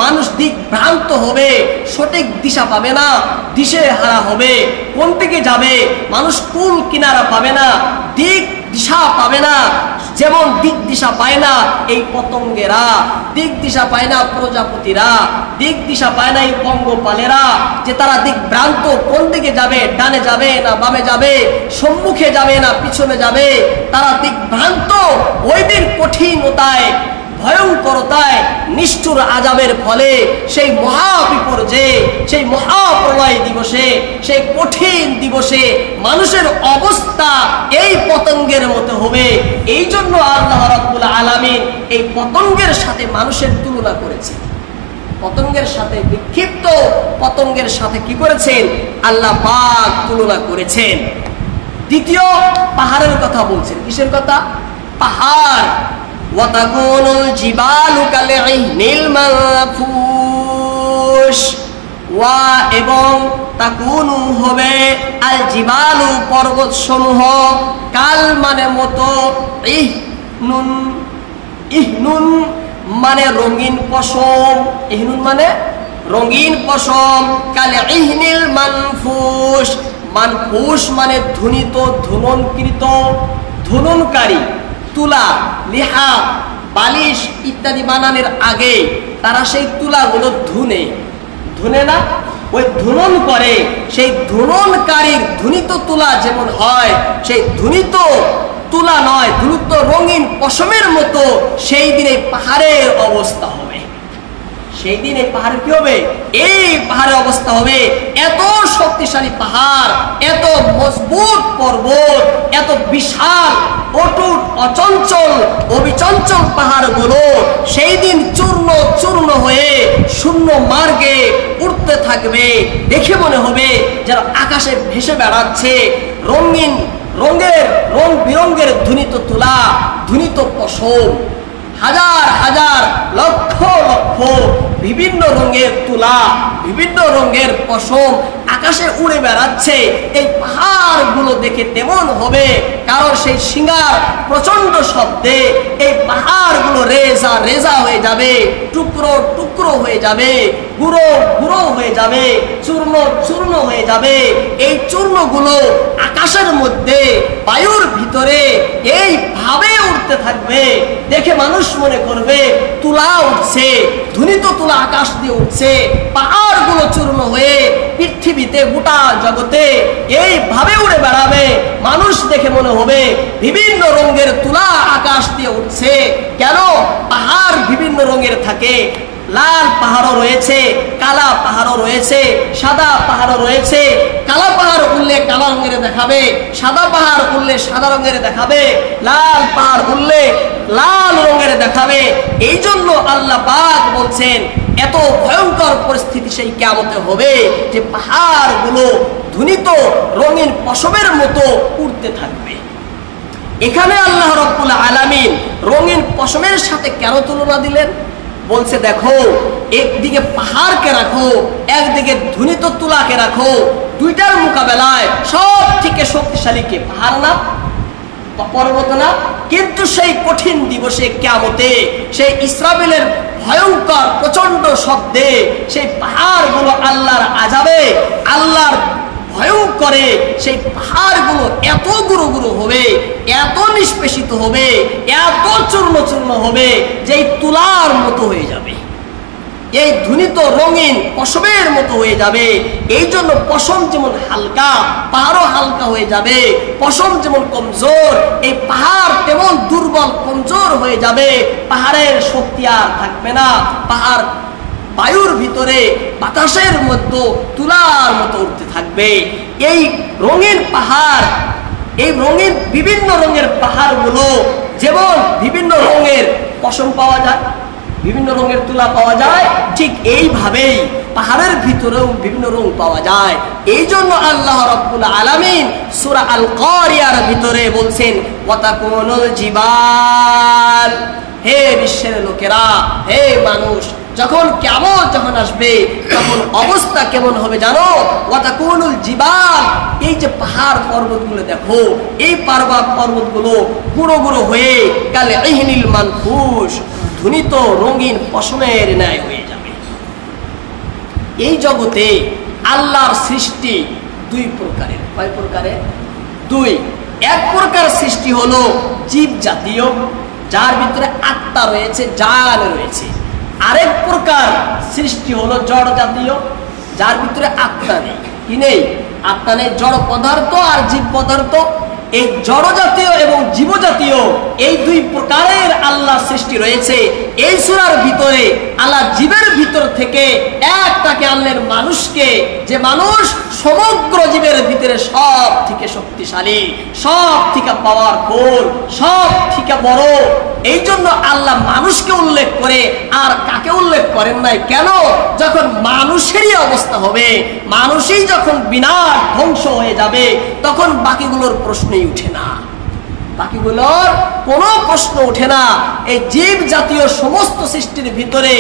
মানুষ দিক ভ্রান্ত হবে, সঠিক দিশা পাবে না, দিশে হারা হবে। কোন দিকে যাবে মানুষ কুল কিনারা পাবে না, দিক দিশা পাবে না। যেমন দিক দিশা পায় না এই পতঙ্গেরা, দিক দিশা পায় না প্রজাপতিরা, দিক দিশা পায় না এই পঙ্গপালেরা, যে তারা দিক ভ্রান্ত, কোন দিকে যাবে, ডানে যাবে না বামে যাবে, সম্মুখে যাবে না পিছনে যাবে। তারা দিক ভ্রান্ত। ওই দিন কঠিনতায়, ভয়ঙ্করতায়, নিষ্ঠুর আযাবের ফলে সেই মহাবিপর্যয়ে, সেই মহাপ্রলয় দিবসে, সেই কঠিন দিবসে মানুষের অবস্থা এই পতঙ্গের মতো হবে। এই জন্য আল্লাহ রাব্বুল আলামিন এই পতঙ্গের সাথে মানুষের তুলনা করেছে। পতঙ্গের সাথে, বিক্ষিপ্ত পতঙ্গের সাথে কি করেছেন? আল্লাহ পাক তুলনা করেছেন। দ্বিতীয় পাহাড়ের কথা বলছেন। কিসের কথা? পাহাড়। ওয়াতাকুনুল জিবালু কালইহনিল মানফুশ। ওয়া এবং তাকুনু হবে আল জিবালু পর্বত সমূহ, কাল মানে মতো, ইহনুন, ইহনুন মানে রঙিন পশম, ইহনুন মানে রঙিন পশম, কালইহনিল মানফুশ। মানফুশ মানে ধুনিত, ধুননকৃত, ধুননকারী। তুলা, লিহা, বালিশ ইত্যাদি বানানোর আগে তারা সেই তুলাগুলো ধুনে না, ওই ধুনন করে। সেই ধুননকারীর ধুনিত তুলা যেমন হয়, সেই ধুনিত তুলা নয়, ধুনিত রঙিন পশমের মতো সেই দিনে পাহাড়ের অবস্থা হবে। সেই দিন এই পাহাড়ের কি হবে? এই পাহাড়ের অবস্থা হবে। এত শক্তিশালী পাহাড়, এত মজবুত পর্বত, এত বিশাল, অটুট, অচঞ্চল, অবিচঞ্চল পাহাড়গুলো সেই দিন চূর্ণ চূর্ণ হয়ে শূন্য মার্গে উঠতে থাকবে। দেখে মনে হবে যারা আকাশে ভেসে বেড়াচ্ছে। রঙিন রঙের, রং বিরঙ্গের ধুনিত তুলা, ধুনিত পশম, হাজার হাজার, লক্ষ লক্ষ বিভিন্ন রঙের তুলা, বিভিন্ন রঙের পশম আকাশে উড়ে বেড়াচ্ছে। এই পাহাড়গুলো দেখে তেমন হবে, কারণ সেই শিঙ্গার প্রচন্ড শব্দে এই পাহাড়গুলো রেজা রেজা হয়ে যাবে, টুকরো টুকরো হয়ে যাবে, গুঁড়ো গুঁড়ো হয়ে যাবে, চূর্ণ চূর্ণ হয়ে যাবে। এই চূর্ণগুলো আকাশের মধ্যে, বায়ুর ভিতরে এইভাবে উঠতে থাকবে। দেখে মানুষ মনে করবে তুলা উঠছে, ধুনিত তুলা আকাশ দিয়ে উঠছে। পাহাড়গুলো চূর্ণ হয়ে পৃথিবীতে, গোটা জগতে এইভাবে উড়ে বেড়াবে। মানুষ দেখে মনে হবে বিভিন্ন রঙের তুলা আকাশ দিয়ে উঠছে। কেন? পাহাড় বিভিন্ন রঙের থাকে। লাল পাহাড়ও রয়েছে, কালা পাহাড়ও রয়েছে, সাদা পাহাড়ও রয়েছে। কালা পাহাড় উঠলে কালা রঙের দেখাবে, সাদা পাহাড় উঠলে সাদা রঙের দেখাবে, লাল পাহাড় উঠলে লাল রঙের দেখাবে। এই জন্য আল্লাহ পাক বলছেন এত ভয়ঙ্কর পরিস্থিতি সেই কিয়ামতে হবে যে পাহাড়গুলো ধুনিত রঙিন পশমের মতো উড়তে থাকবে। এখানে আল্লাহ রাব্বুল আলামিন রঙিন পশমের সাথে কেন তুলনা দিলেন? বলছে দেখো, একদিকে পাহাড়কে রাখো, একদিকে ধুনিত তুলাকে রাখো, দুইটার মোকাবেলায় সব থেকে শক্তিশালী কে? পাহাড় না, পর্বত না? কিন্তু সেই কঠিন দিবসে কিয়ামতে, সেই ইসরাফিলের ভয়ঙ্কর প্রচন্ড শব্দে সেই পাহাড়গুলো আল্লাহর আযাবে, আল্লাহর ভয়ঙ্করে সেই পাহাড়গুলো এত গুঁড়ো গুঁড়ো হবে, এত নিষ্পেষিত হবে, এত চূর্ণ চূর্ণ হবে যে তুলার মতো হয়ে যাবে, এই ধ্বনিত রঙিন পশমের মতো হয়ে যাবে। এই জন্য পশম যেমন হালকা, পাহাড়ও হালকা হয়ে যাবে। পশম যেমন কমজোর, এই পাহাড় তেমন দুর্বল কমজোর হয়ে যাবে। পাহাড়ের শক্তি আর থাকবে না। পাহাড় বায়ুর ভিতরে বাতাসের মধ্যে তুলার মতো উঠতে থাকবে। এই রঙিন পাহাড়, এই রঙিন বিভিন্ন রঙের পাহাড়গুলো যেমন বিভিন্ন রঙের পশম পাওয়া যায়, বিভিন্ন রঙের তুলা পাওয়া যায়, ঠিক এইভাবেই পাহাড়ের ভিতরেও বিভিন্ন রং পাওয়া যায়। এই জন্য আল্লাহ রাব্বুল আলামিন সূরা আল কারিয়ার ভিতরে বলছেন ওয়াতাকুনুল জিবাল, হে বিশ্বের লোকেরা, হে মানুষ, যখন কিয়ামত যখন আসবে তখন অবস্থা কেমন হবে জানো? ওয়াতাকুনুল জিবাল, এই যে পাহাড় পর্বতগুলো দেখো, এই পর্বতগুলো গুঁড়ো গুঁড়ো হয়ে কাল ইহনিল মানফুস, ধ্বনিত রঙিন পশমের ন্যায় হয়ে যাবে। এই জগতে আল্লাহর সৃষ্টি দুই প্রকারের। কয় প্রকারের? দুই। এক প্রকার সৃষ্টি হলো জীব জাতীয়, যার ভিতরে আত্মা রয়েছে, জান রয়েছে। আরেক প্রকার সৃষ্টি হলো জড় জাতীয়, যার ভিতরে আত্মা নেই। কি নেই? আত্মা নেই। জড় পদার্থ আর জীব পদার্থ, এই জড় জাতীয় এবং জীব জাতীয় এই দুই প্রকারের আল্লাহ সৃষ্টি রয়েছে। এই সূরার ভিতরে আল্লাহ জীবের ভিতর থেকে একটাকে আনলেন মানুষকে, যে মানুষ সমগ্র জীবের ভিতরে সব থেকে শক্তিশালী, সব থেকে পাওয়ারফুল, সব থেকে বড়। এই জন্য আল্লাহ মানুষকে উল্লেখ করে আর কাকে উল্লেখ করেন নাই। কেন? যখন মানুষেরই অবস্থা হবে, মানুষই যখন বিনাশ ধ্বংস হয়ে যাবে, তখন বাকিগুলোর প্রশ্নই উঠে না, বাকিগুলোর কোনো প্রশ্ন উঠে না। এই জীব জাতীয় সমস্ত সৃষ্টির ভিতরে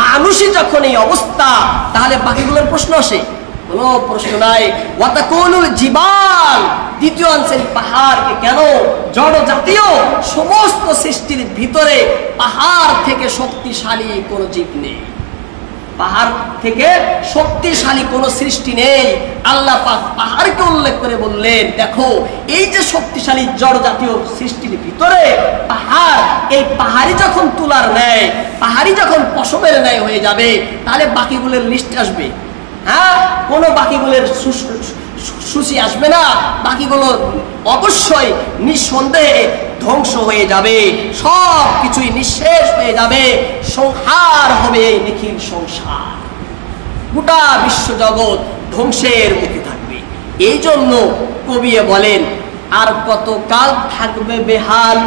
মানুষই যখন এই অবস্থা, তাহলে বাকিগুলোর প্রশ্ন আসে? কোনো প্রশ্ন নাই। ওয়াতাকুনুল জিবাল, দ্বিতীয় আনছেন পাহাড়কে। কেন? জড় জাতীয় সমস্ত সৃষ্টির ভিতরে পাহাড় থেকে শক্তিশালী কোনো জীব নেই, পাহাড় থেকে শক্তিশালী কোনো সৃষ্টি নেই। আল্লাহ পাক পাহাড়কে উল্লেখ করে বললেন, দেখো এই যে শক্তিশালী জড় জাতীয় সৃষ্টির ভিতরে পাহাড়, এই পাহাড়ি যখন তুলার ন্যায়, পাহাড়ি যখন পশমের ন্যায় হয়ে যাবে, তাহলে বাকিগুলোর লিস্ট আসবে? হ্যাঁ, কোনো বাকিগুলোর সূচি আসবে না। বাকিগুলো অবশ্যই নিঃসন্দেহে ধ্বংস হয়ে যাবে, সব কিছুই নিঃশেষ হয়ে যাবে। সংহার হবে নিখিল সংসার, গোটা বিশ্বজগৎ ধ্বংসের মুখে থাকবে। এই জন্য কবি বলেন, আর কত কাল থাকবে বেহাল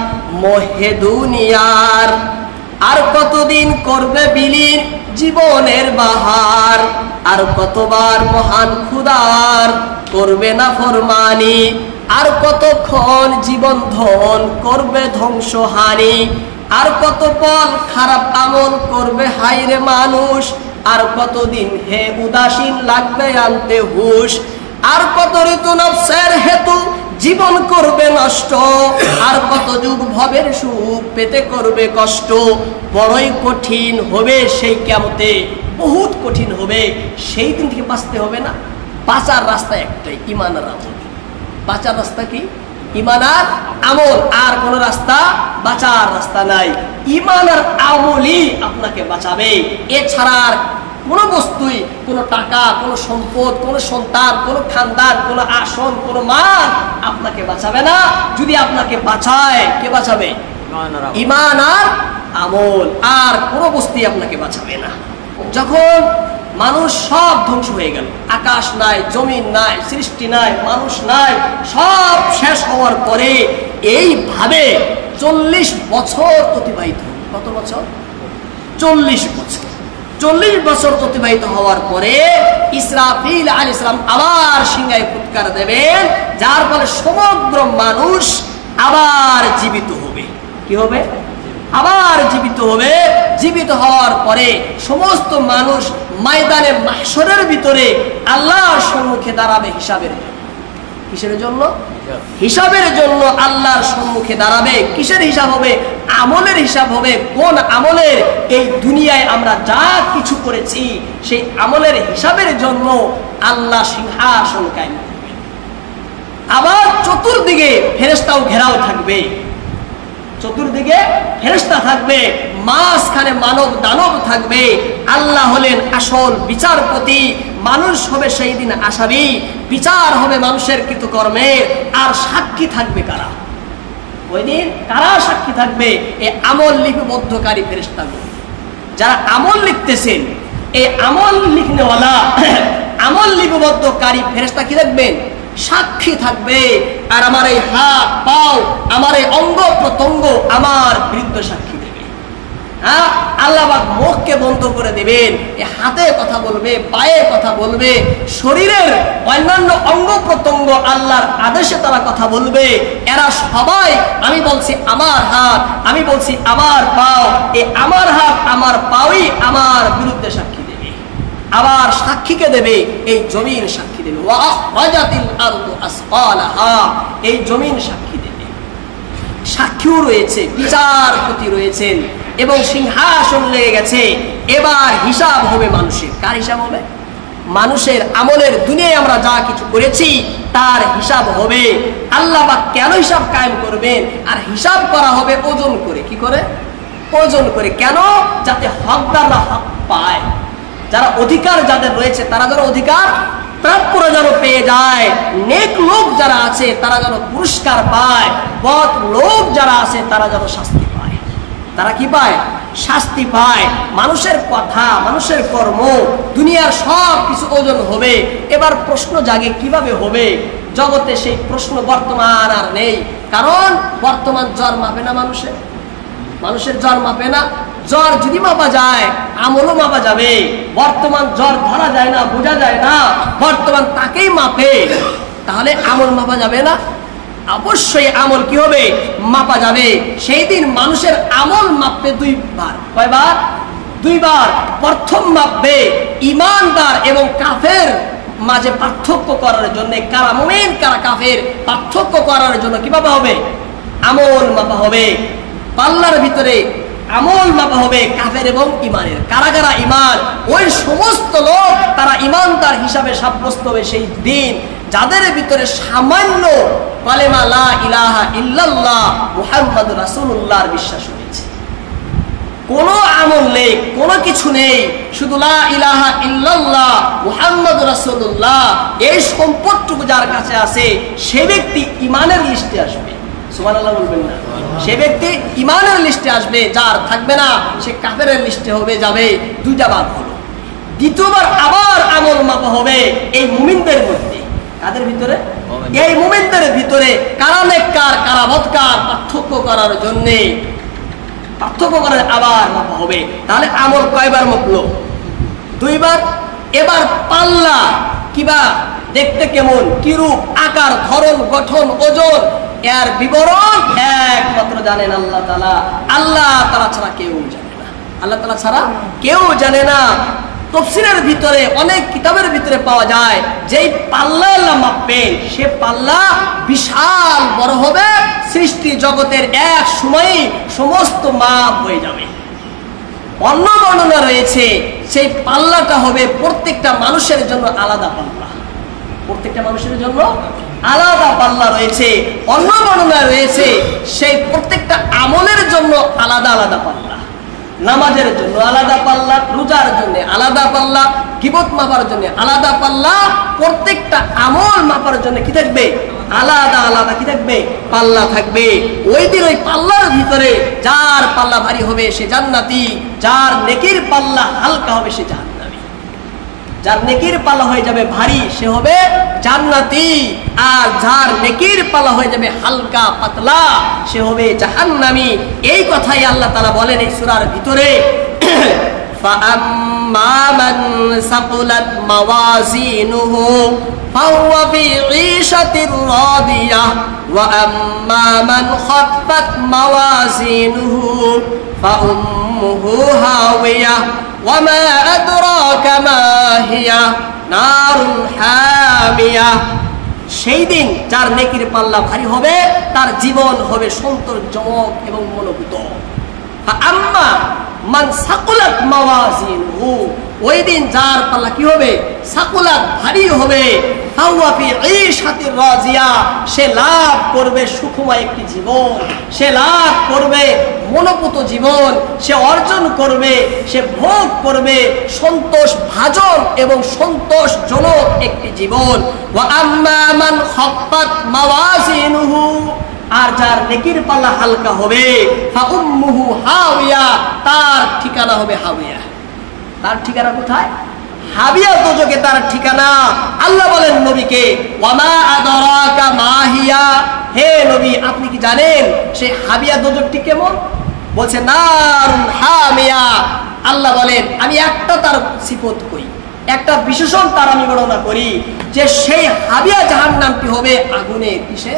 মোহে দুনিয়ার, আর কতদিন করবে বিলীন জীবনের বাহার, আর কতবার মহান খুদার করবে না ফরমানি, আর কতক্ষণ জীবন ধন করবে ধ্বংসহানি, আর কত পল খারাপ আমল করবে হায়রে মানুষ, আর কতদিন হে উদাসীন লাগবে আনতে হুশ, আর কত ঋতু নফসের হেতু জীবন করবে নষ্ট, আর কত যুগ ভবের সুখ পেতে করবে কষ্ট। বড়ই কঠিন হবে সেই কিয়ামতে, বহুত কঠিন হবে। সেই দিন থেকে বাঁচতে হবে না। বাঁচার রাস্তা একটাই, ঈমান আর আমল। বাঁচার রাস্তা কি? ঈমান আর আমল, আর কোন রাস্তা বাঁচার রাস্তা নাই। ঈমান আর আমলই আপনাকে বাঁচাবে। এছাড়া আর কোনো বস্তুই, কোনো টাকা, কোনো সম্পদ, কোনো সন্তান, কোনো খানদান, কোনো আসন, কোনো মান আপনাকে বাঁচাবে না। যদি আপনাকে বাঁচায়, কে বাঁচাবে? ঈমান আর আমল। আর কোনো বস্তুই আপনাকে বাঁচাবে না। যখন মানুষ সব ধ্বংস হয়ে গেল, আকাশ নাই, জমিন নাই, সৃষ্টি নাই, মানুষ নাই, সব শেষ হওয়ার পরে এইভাবে 40 বছর অতিবাহিত। কত বছর? 40 বছর। 40 বছর অতিবাহিত হওয়ার পরে ইসরাফিল আলাইহিস সালাম আবার সিংহায় ফুৎকার দেবেন, যার ফলে সমগ্র মানুষ আবার জীবিত হবে। কি হবে? আবার জীবিত হবে। জীবিত হওয়ার পরে সমস্ত মানুষ ময়দানে মাহশরের ভিতরে আল্লাহর সম্মুখে দাঁড়াবে হিসাবের। কিসের জন্য? হিসাবের জন্য আল্লাহর সম্মুখে দাঁড়াবে। কিসের হিসাব হবে? আমলের হিসাব হবে। কোন আমলের? এই দুনিয়ায় আমরা যা কিছু করেছি সেই আমলের হিসাবের জন্য আল্লাহ সিংহাসন কায়েম করবেন। আবার চতুর্দিকে ফেরেশতাও ঘেরাও থাকবে, চতুর্দিকে ফেরেশতা থাকবে, মাঝখানে মানব দানব থাকবে। আল্লাহ হলেন আসল বিচারপতি, মানুষ হবে সেই দিন আসামি, বিচার হবে মানুষের কৃতকর্মের। আর সাক্ষী থাকবে কারা? ওই দিন কারা সাক্ষী থাকবে? এই আমল লিপিবদ্ধকারী ফেরেশতাগুলো যারা আমল লিখতেছেন, এই আমল লিখনেওয়ালা আমল লিপিবদ্ধকারী ফেরেশতা কি দেখবেন? সাক্ষী থাকবে। আর আমার এই হাত পাও, আমার এই অঙ্গ প্রত্যঙ্গ আমার বিরুদ্ধে সাক্ষী দেবে। হ্যাঁ, আল্লাহ পাক মুখকে বন্ধ করে দেবেন, এই হাতে কথা বলবে, পায়ে কথা বলবে, শরীরের অন্যান্য অঙ্গ প্রত্যঙ্গ আল্লাহর আদেশে তারা কথা বলবে। এরা সবাই, আমি বলছি আমার হাত, আমি বলছি আমার পাও, এই আমার হাত আমার পাওই আমার বিরুদ্ধে সাক্ষী দেবে। আবার সাক্ষীকে দেবে এই জমিন সাক্ষী দেবে, এই জমিন সাক্ষী দেবে। সাক্ষীও রয়েছে, বিচারপতি রয়েছেন এবং সিংহাসন লেগে গেছে। এবার হিসাব হবে মানুষের। কার হিসাব হবে? মানুষের আমলের। দুনিয়ায় আমরা যা কিছু করেছি তার হিসাব হবে। আল্লাহ পাক কেন হিসাব কায়েম করবেন? আর হিসাব করা হবে ওজন করে। কি করে? ওজন করে। কেন? যাতে হকদাররা হক পায়, যারা অধিকার যাদের রয়েছে তারা যেন অধিকার প্রাপ্যরা যেন পেয়ে যায়, নেক লোক যারা আছে তারা যেন পুরস্কার পায়, বদ লোক যারা আছে তারা যেন শাস্তি পায়। তারা কি পায়? শাস্তি পায়। মানুষের কথা, মানুষের কর্ম, দুনিয়ার সব কিছু ওজন হবে। এবার প্রশ্ন জাগে কিভাবে হবে? জগতে সেই প্রশ্ন বর্তমান আর নেই, কারণ বর্তমান জ্বর মাপে না মানুষের, মানুষের জ্বর মাপে না। জ্বর যদি মাপা যায় আমলও মাপা যাবে। বর্তমান জ্বর ধরা যায় না, বোঝা যায় না, বর্তমান তাকেই মাপে, তাহলে আমল মাপা যাবে না? অবশ্যই আমল কি হবে? মাপা যাবে। সেই দিন মানুষের আমল মাপবে দুইবার। কয়বার? দুইবার। প্রথম মাপবে ঈমানদার এবং কাফের মাঝে পার্থক্য করার জন্য, কারা মুমিন কারা কাফের পার্থক্য করার জন্য কিভাবে হবে? আমল মাপা হবে। পাল্লার ভিতরে আমল মাপা হবে কাফের এবং ইমানের। কারা কারা ইমান? ওই সমস্ত লোক তারা ইমানদার হিসাবে সাব্যস্ত হবে সেই দিন যাদের ভিতরে সামান্য কালেমা লা ইলাহা ইল্লাল্লাহ মুহাম্মাদুর রাসূলুল্লাহর বিশ্বাস রয়েছে। কোনো আমল নেই, কোনো কিছু নেই, শুধু লা ইলাহা ইল্লাল্লাহ মুহাম্মাদুর রাসূলুল্লাহ, এই সম্পদটুকু যার কাছে আছে সে ব্যক্তি ইমানের লিস্টে আসবে। সুবহানাল্লাহ বলবেন না? সে ব্যক্তি ইমানের লিস্টে আসবে, যার থাকবে না সে কাফেরের লিস্টে হবে, যাবে। দুইটা ভাগ হলো। দ্বিতীয়বার আবার আমল মাপা হবে এই মুমিনদের মধ্যে। কাদের ভিতরে? এই মুমিনদের ভিতরে। কারা নেককার কারা বদকার পার্থক্য করার জন্য, পার্থক্য করার আবার মাপা হবে। তাহলে আমল কয়বার মাপলো? দুইবার। এবার পাল্লা কিবা দেখতে কেমন, কিরূপ, আকার, ধরন, গঠন, ওজন, এর বিবরণ একমাত্র জানেন আল্লাহ তাআলা। আল্লাহ তাআলা ছাড়া কেউ জানে না। আল্লাহ তাআলা ছাড়া কেউ জানে না। তাফসীরের ভিতরে অনেক কিতাবের ভিতরে পাওয়া যায় যেই পাল্লা আল্লাহ মাপবেন সে পাল্লা বিশাল বড় হবে, সৃষ্টি জগতের এক সময়ে সমস্ত মাপ হয়ে যাবে। অন্য বর্ণনা রয়েছে সেই পাল্লাটা হবে প্রত্যেকটা মানুষের জন্য আলাদা পাল্লা। প্রত্যেকটা মানুষের জন্য আলাদা পাল্লা রয়েছে। অন্য বর্ণনা রয়েছে সেই প্রত্যেকটা আমলের জন্য আলাদা আলাদা পাল্লা। নামাজের জন্য আলাদা পাল্লা, রোজার জন্য আলাদা পাল্লা, গীবত মাপার জন্য আলাদা পাল্লা, প্রত্যেকটা আমল মাপার জন্য কি থাকবে? আলাদা আলাদা কি থাকবে? পাল্লা থাকবে। ওই দিন ওই পাল্লার ভিতরে যার পাল্লা ভারী হবে সে জান্নাতি, যার নেকির পাল্লা হালকা হবে সে জাহান্নামী। যার নেকির পাল্লা হয়ে যাবে ভারী সে হবে জান্নাতি, আর যার নেকির পাল্লা হয়ে যাবে হালকা পাতলা সে হবে জাহান্নামী। এই কথাই আল্লাহ তাআলা বলেন এই সূরার ভিতরে, فَأَمَّا مَنْ ثَقُلَتْ مَوَازِينُهُ فَهُوَ فِي عِيشَةٍ رَاضِيَةٍ وَأَمَّا مَنْ خَفَّتْ مَوَازِينُهُ فَأُمُّهُ هَاوِيَةٌ وَمَا أَدْرَاكَ مَا هِيَهْ نَارٌ حَامِيَةٌ। সেই দিন যার নেকির পাল্লা ভারী হবে তার জীবন হবে সন্তোষজনক এবং মনোভূত। আম্মা মান সাকুলাত মাওয়াজিনহু, ওই দিন যার পাল্লা কি হবে? সাকুলাত, ভারী হবে। ফাহুয়া ফি ঈশাতির রাজিয়া, সে লাভ করবে সুখময় একটি জীবন, সে লাভ করবে মনোপুত জীবন, সে অর্জন করবে, সে ভোগ করবে সন্তোষ ভাজন এবং সন্তোষজনক একটি জীবন। ওয়া আম্মা মান খাফফাত মাওয়াজিনহু, আর যার নেকির পাল্লা হালকা হবে, ফাউম্মুহু হাওিয়া, তার ঠিকানা হবে হাওিয়া। তার ঠিকানা কোথায়? হাবিয়া দোজখে তার ঠিকানা। আল্লাহ বলেন নবীকে, ওয়ামা আদরাকা মা হিয়া, হে নবী আপনি কি জানেন সেই হাবিয়া দোজখটি কেমন? বলছে নারুন হামিয়া। আল্লাহ বলেন আমি একটা তার সিফত করি, একটা বিশেষণ তার আমি গণনা করি, যে সেই হাবিয়া জাহান্নামটি হবে আগুনের, কিসে?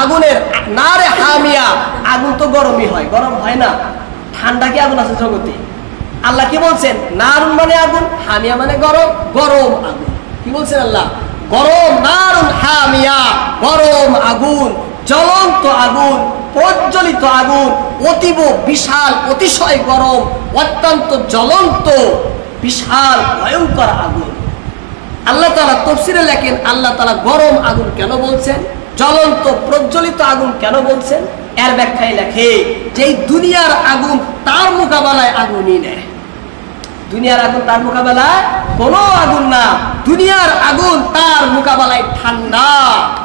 আগুনের। নারে হামিয়া, আগুন তো গরমই হয়, গরম হয় না? ঠান্ডা কি আগুন আছে জগতে? আল্লাহ কি বলছেন? নারুন মানে আগুন, হামিয়া মানে গরম, গরম আগুন। কি বলছেন আল্লাহ? গরম, নারুন হামিয়া, গরম আগুন, জ্বলন্ত আগুন, প্রজ্বলিত আগুন, অতীব বিশাল, অতিশয় গরম, অত্যন্ত জ্বলন্ত বিশাল ভয়ঙ্কর আগুন। আল্লাহ তাআলা তাফসীরে লেখেন আল্লাহ তাআলা গরম আগুন কেন বলছেন, জ্বলন্ত প্রজ্বলিত আগুন কেন বলছেন? এর ব্যাখ্যায় লেখে যে এই দুনিয়ার আগুন তার মোকাবেলায় আগুনই নেয়। দুনিয়ার আগুন তার মোকাবেলায় কোনো আগুন না, দুনিয়ার আগুন তার মোকাবেলায় ঠান্ডা।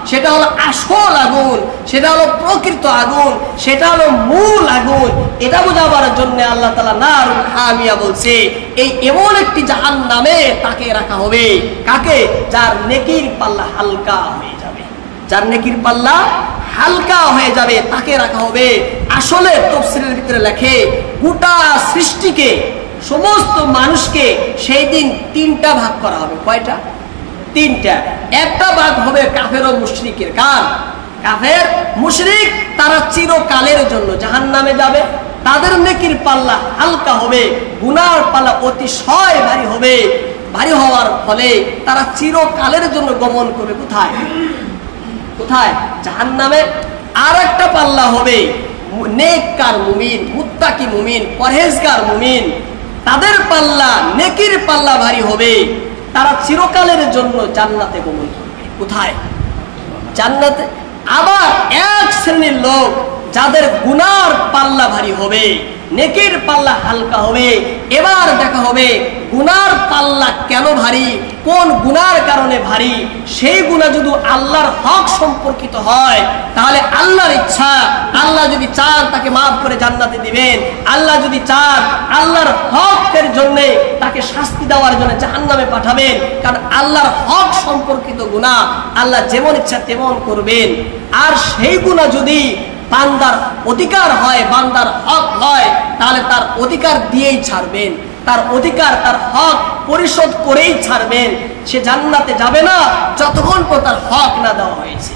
সেটা হলো আসল আগুন, সেটা হলো প্রকৃত আগুন, সেটা হলো মূল আগুন। এটা বোঝাবার জন্য আল্লাহ তাআলা নারুন হামিয়া বলছে। এই এমন একটি জাহান্নামে তাকে রাখা হবে। কাকে? যার নেকির পাল্লা হালকা হয়ে যাবে, যার নেকির পাল্লা হালকা হয়ে যাবে তাকে রাখা হবে। আসলে তাফসীরের ভিতরে লেখে গোটা সৃষ্টিকে, সমস্ত মানুষকে সেই দিন তিনটা ভাগ করা হবে। কয়টা? তিনটা। একটা ভাগ হবে কাফের ও মুশরিকের। কার? কাফের মুশরিক, তারা চিরকালের জন্য জাহান্নামে যাবে। তাদের নেকির পাল্লা হালকা হবে, গুনার পাল্লা অতিশয় ভারী হবে। ভারী হওয়ার ফলে তারা চিরকালের জন্য গমন করবে কোথায়? কোথায়? জাহান্নামে। আর একটা পাল্লা হবে নেককার মুমিন, মুত্তাকি মুমিন, পরহেজগার মুমিন। তাদের পাল্লা, নেকির পাল্লা ভারী হবে, তারা চিরকালের জন্য জান্নাতে গমন করবে। কোথায়? জান্নাতে। আবার এক শ্রেণীর লোক যাদের গুনার পাল্লা ভারী হবে, নেকির পাল্লা হালকা হবে। এবার দেখা হবে গুনার পাল্লা কেন ভারী, কোন গুনার কারণে ভারী। সেই গুনাহ যদি আল্লাহর হক সম্পর্কিত হয় তাহলে আল্লাহর ইচ্ছা, আল্লাহ যদি চান তাকে মাফ করে জান্নাতে দিবেন। আল্লাহ যদি চান আল্লাহর হকের জন্য তাকে শাস্তি দেওয়ার জন্য জাহান্নামে পাঠাবেন। কারণ আল্লাহর হক সম্পর্কিত গুনাহ আল্লাহ যেমন ইচ্ছা তেমন করবেন। আর সেই গুনাহ যদি বান্দার অধিকার হয়, বান্দার হক হয়, তাহলে তার অধিকার দিয়েই ছাড়বেন, তার অধিকার, তার হক পরিশোধ করেই ছাড়বেন। সে জান্নাতে যাবে না যতক্ষণ পর্যন্ত তার হক না দেওয়া হয়েছে।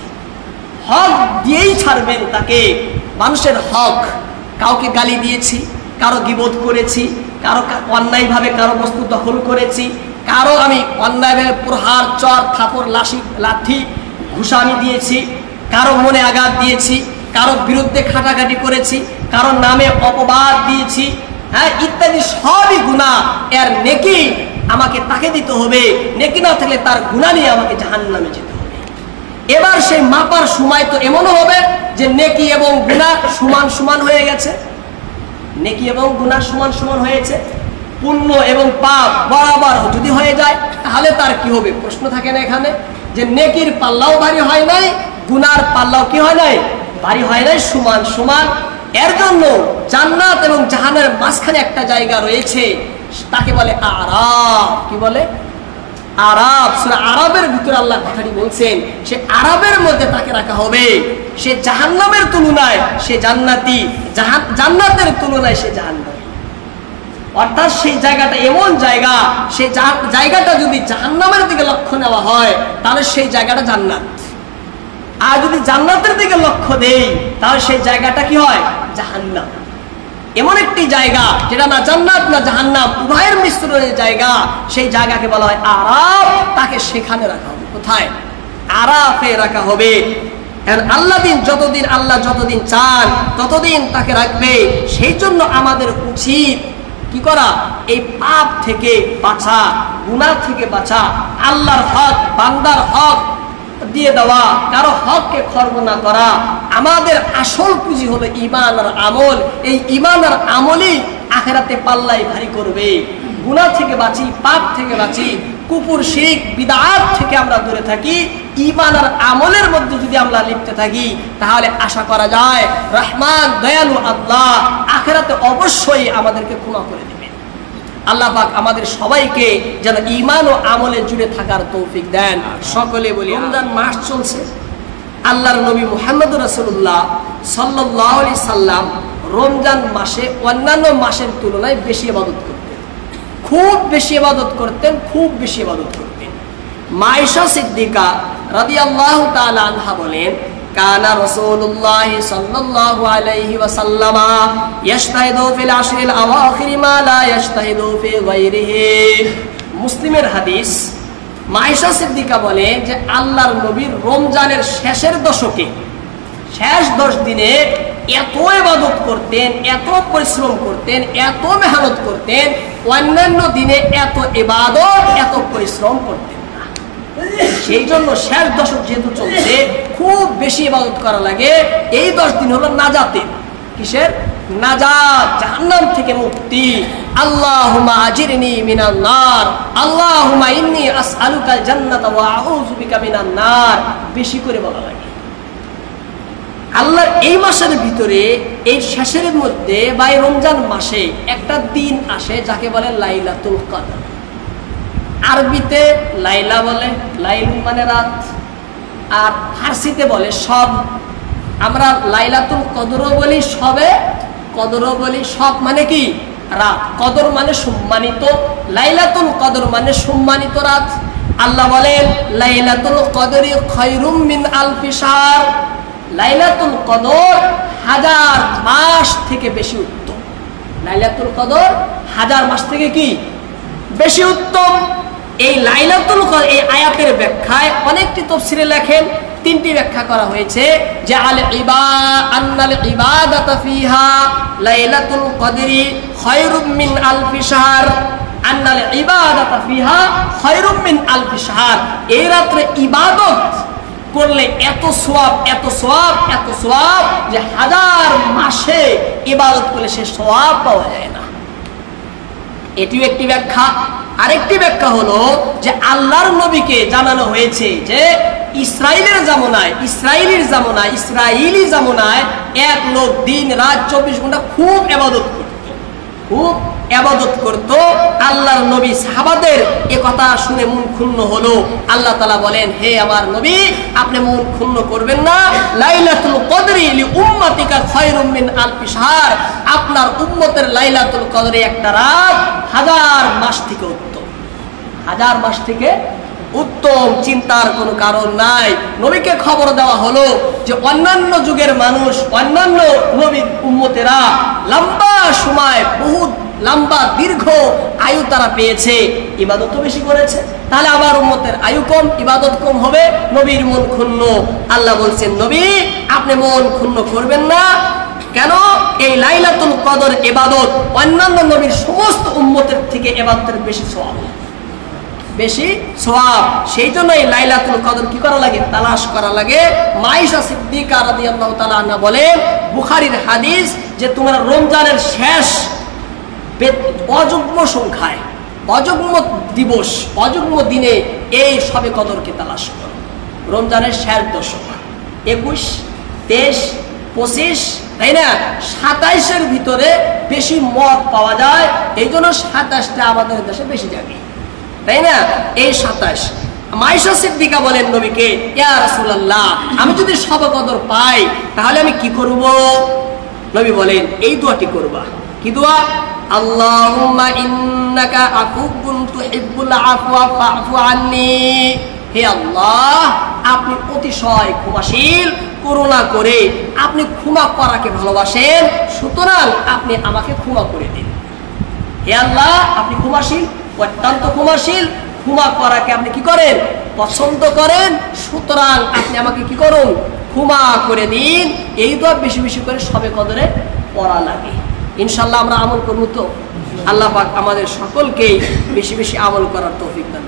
হক দিয়েই ছাড়বেন তাকে। মানুষের হক, কাউকে গালি দিয়েছি, কারো গীবত করেছি, কারো অন্যায়ভাবে কারো বস্তু দখল করেছি, কারো আমি অন্যায়ভাবে প্রহার, চর, থাপড়, লাঠি, ঘুষা আমি দিয়েছি, কারো মনে আঘাত দিয়েছি, কারো বিরুদ্ধে খাটাখাটি করেছি, কারো নামে অপবাদ দিয়েছি, হ্যাঁ, ইত্যাদি সবই গুনাহ। এর নেকি আমাকে তাকে দিতে হবে, নেকি না থাকলে তার গুনাহ নিয়ে আমাকে জাহান্নামে যেতে হবে। এবার সেই মাপার সময় তো এমনও হবে যে নেকি এবং গুনাহ সমান সমান হয়ে গেছে, নেকি এবং গুনাহ সমান সমান হয়েছে। পুণ্য এবং পাপ বরাবর যদি হয়ে যায় তাহলে তার কি হবে? প্রশ্ন থাকে না এখানে যে নেকির পাল্লাও ভারী হয় নাই, গুনার পাল্লাও কি হয় নাই? ভারী হয় নাই, সমান সমান। এর জন্য জান্নাত এবং জাহান্নামের মাঝখানে একটা জায়গা রয়েছে, তাকে বলে আরাফ। কি বলে? আরাফ। সূরা আরাফের ভিতরে আল্লাহ কথাটি বলছেন, সে আরাফের মধ্যে তাকে রাখা হবে। সে জাহান্নামের তুলনায় সে জান্নাতি, জান্নাতের তুলনায় সে জাহান্নামী। অর্থাৎ সেই জায়গাটা এমন জায়গা, সেই জায়গাটা যদি জাহান্নামের দিকে লক্ষ্য নেওয়া হয় তাহলে সেই জায়গাটা জান্নাত। আর যদি জান্নাতের দিকে লক্ষ্য দেই তাহলে সেই জায়গাটা কি হয়? জাহান্নাম। এমন একটি জায়গা যেটা না জান্নাত না জাহান্নাম, উভয়ের মিশ্রণের জায়গা, সেই জায়গাকে বলা হয় আরাফ। তাকে সেখানে রাখা হবে। কোথায়? আরাফে রাখা হবে। আল্লাহ যতদিন চান ততদিন তাকে রাখবে। সেই জন্য আমাদের উচিত কি করা? এই পাপ থেকে বাঁচা, গুনাহ থেকে বাঁচা, আল্লাহর হক, বান্দার হক দিয়ে দেওয়া, কারো হককে খর্ব না করা। আমাদের আসল পুঁজি হলো ঈমান আর আমল। এই ঈমান আর আমলই আখিরাতে পাল্লাই ভারী করবে। গুনাহ থেকে বাঁচি, পাপ থেকে বাঁচি, কুফর, শিরক, বিদআত থেকে আমরা দূরে থাকি। ঈমান আর আমলের মধ্যে যদি আমরা লিপ্ত থাকি তাহলে আশা করা যায় রহমান দয়ালু আল্লাহ আখিরাতে অবশ্যই আমাদেরকে ক্ষমা করে দেবেন। আল্লাহ পাক আমাদের সবাইকে যেন ঈমান ও আমলে জুড়ে থাকার তৌফিক দেন। সকলে বলি রমজান মাস চলছে। আল্লাহর নবী মুহাম্মদুর রাসূলুল্লাহ সাল্লাল্লাহু আলাইহি সাল্লাম রমজান মাসে অন্যান্য মাসের তুলনায় বেশি ইবাদত করতেন, খুব বেশি ইবাদত করতেন, খুব বেশি ইবাদত করতেন। মা আয়েশা সিদ্দিকা রাদিয়াল্লাহু তাআলা আনহা বলেন, কানা রাসূলুল্লাহ সাল্লাল্লাহু আলাইহি ওয়াসাল্লাম ইয়াশতাহিদু ফিল আশরিল আওয়াখির মা লা ইয়াশতাহিদু ফি গায়রিহি। মুসলিমের হাদিস। মা আয়েশা সিদ্দিকা বলে যে আল্লাহর নবীর রমজানের শেষের দশকে, শেষ 10 দিনে এত ইবাদত করতেন, এত পরিশ্রম করতেন, এত মেহনত করতেন, অন্যান্য দিনে এত ইবাদত, এত পরিশ্রম করতেন না। সেই জন্য শেষ দশক যেহেতু চলছে, খুব বেশি ইবাদত করা লাগে। এই 10 দিন হলো নাজাতের। কিসের? নাজাত, জাহান্নাম থেকে মুক্তি। আল্লাহুম্মা আজিরনি মিনান নার, আল্লাহুম্মা ইন্নী আসআলুকাল জান্নাতা ওয়া আউযু বিকা মিনান নার, বেশি করে বলা লাগে। আল্লাহর এই মাসের ভিতরে, এই শেষের মধ্যে বা এই রমজান মাসে একটা দিন আসে যাকে বলে লাইলাতুল কদর। আরবিতে লাইলা বলে, লাইল মানে রাত, আর ফার্সিতে বলে সব। আমরা লাইলাতুল কদরও বলি, সবে কদরও বলি। সব মানে কি? রাত। কদর মানে সম্মানিত। লাইলাতুল কদর মানে সম্মানিত রাত। আল্লাহ বলেন লাইলাতুল কদরি খায়রুম মিন আলফি শাহর। লাইলাতুল কদর 1000 মাস থেকে বেশি উত্তম। লাইলাতুল কদর 1000 মাস থেকে কি বেশি উত্তম। এই লাইলাতুল কদর, এই আয়াতের ব্যাখ্যায় অনেকটি তাফসীরে লেখেন, 3টি ব্যাখ্যা করা হয়েছে যে আন্নাল ইবাদাতা ফিহা লাইলাতুল কদরি খায়রুম মিন আলফি শাহর। আন্নাল ইবাদাতা ফিহা খায়রুম মিন আলফি শাহর। এই রাতে ইবাদত করলে এত সওয়াব, এত সওয়াব, এত সওয়াব যে 1000 মাসে ইবাদত করলে সে সওয়াব পাওয়া যায় না। এটিও একটি ব্যাখ্যা। আরেকটি ব্যাখ্যা হলো যে আল্লাহর নবীকে জানানো হয়েছে যে ইসরাইলি জামানায় এক লোক দিন রাত 24 ঘন্টা খুব ইবাদত করত। আল্লাহর নবী সাহাবাদের এ কথা শুনে মন ক্ষুণ্ণ হলো। আল্লাহ তাআলা বলেন, হে আমার নবী, আপনি মন ক্ষুণ্ণ করবেন না। লাইলাতুল কদরি লি উম্মতিকা খায়রুম মিন আলফি শাহর। আপনার উম্মতের লাইলাতুল কদরে একটা রাত 1000 মাস থেকে উত্তম। 1000 মাস থেকে উত্তম। চিন্তার কোনো কারণ নাই। নবীকে খবর দেওয়া হলো যে অন্যান্য যুগের মানুষ, অন্যান্য নবীর উম্মতেরা লম্বা সময়, বহুত লম্বা দীর্ঘ আয়ু তারা পেয়েছে, ইবাদত বেশি করেছে। তাহলে আমার উম্মতের আয়ু কম, ইবাদত কম হবে। নবীর মন ক্ষুণ্ণ। আল্লাহ বলছেন, নবী আপনি মন ক্ষুণ্ণ করবেন না। কেন? এই লাইলাতুল কদর ইবাদত অন্যান্য নবীর সমস্ত উম্মতের থেকে ইবাদতের বেশি সওয়াব, বেশি সওয়াব। সেই জন্য এই লাইলাতুল কদর কি করা লাগে? তালাশ করা লাগে। মা আয়েশা সিদ্দিকা রাদিয়াল্লাহু তাআলা আনহা বলেন, বুখারীর হাদিস, যে তোমরা রমজানের শেষ অযুগ্ম সংখ্যায়, অযুগ্ম দিবস, অযুগ্ম দিনে এই সবে কদরকে তালাশ করো। রমজানের শেষ দশক 21, 23, 25, তাই না? 27-এর ভিতরে বেশি মদ পাওয়া যায়। এই জন্য 27টা আমাদের দেশে বেশি যাবে, তাই না? এই 27। মা আয়েশা সিদ্দিকা বলেন নবীকে, ইয়া রাসূলুল্লাহ, আমি যদি সবে কদর পাই তাহলে আমি কি করব? নবী বলেন, এই দোয়াটি করবা। কি দোয়া? আল্লাহুম্মা ইন্নাকা আফুউন তুহিব্বুল আফওয়া ফা'ফু আন্নী। হে আল্লাহ, আপনি অতিশয় ক্ষমাশীল, করুণা করে আপনি ক্ষমা করাকে ভালোবাসেন, সুতরাং আপনি আমাকে ক্ষমা করে দিন। হে আল্লাহ, আপনি ক্ষমাশীল, অত্যন্ত ক্ষমাশীল, ক্ষমা করাকে আপনি কি করেন? পছন্দ করেন, সুতরাং আপনি আমাকে কি করুন, ক্ষমা করে দিন। এই দোয়া বেশি বেশি করে সবে কদরে পড়া লাগে। ইনশাআল্লাহ আমরা আমল করব তো। আল্লাহ পাক আমাদের সকলকেই বেশি বেশি আমল করার তৌফিক দান।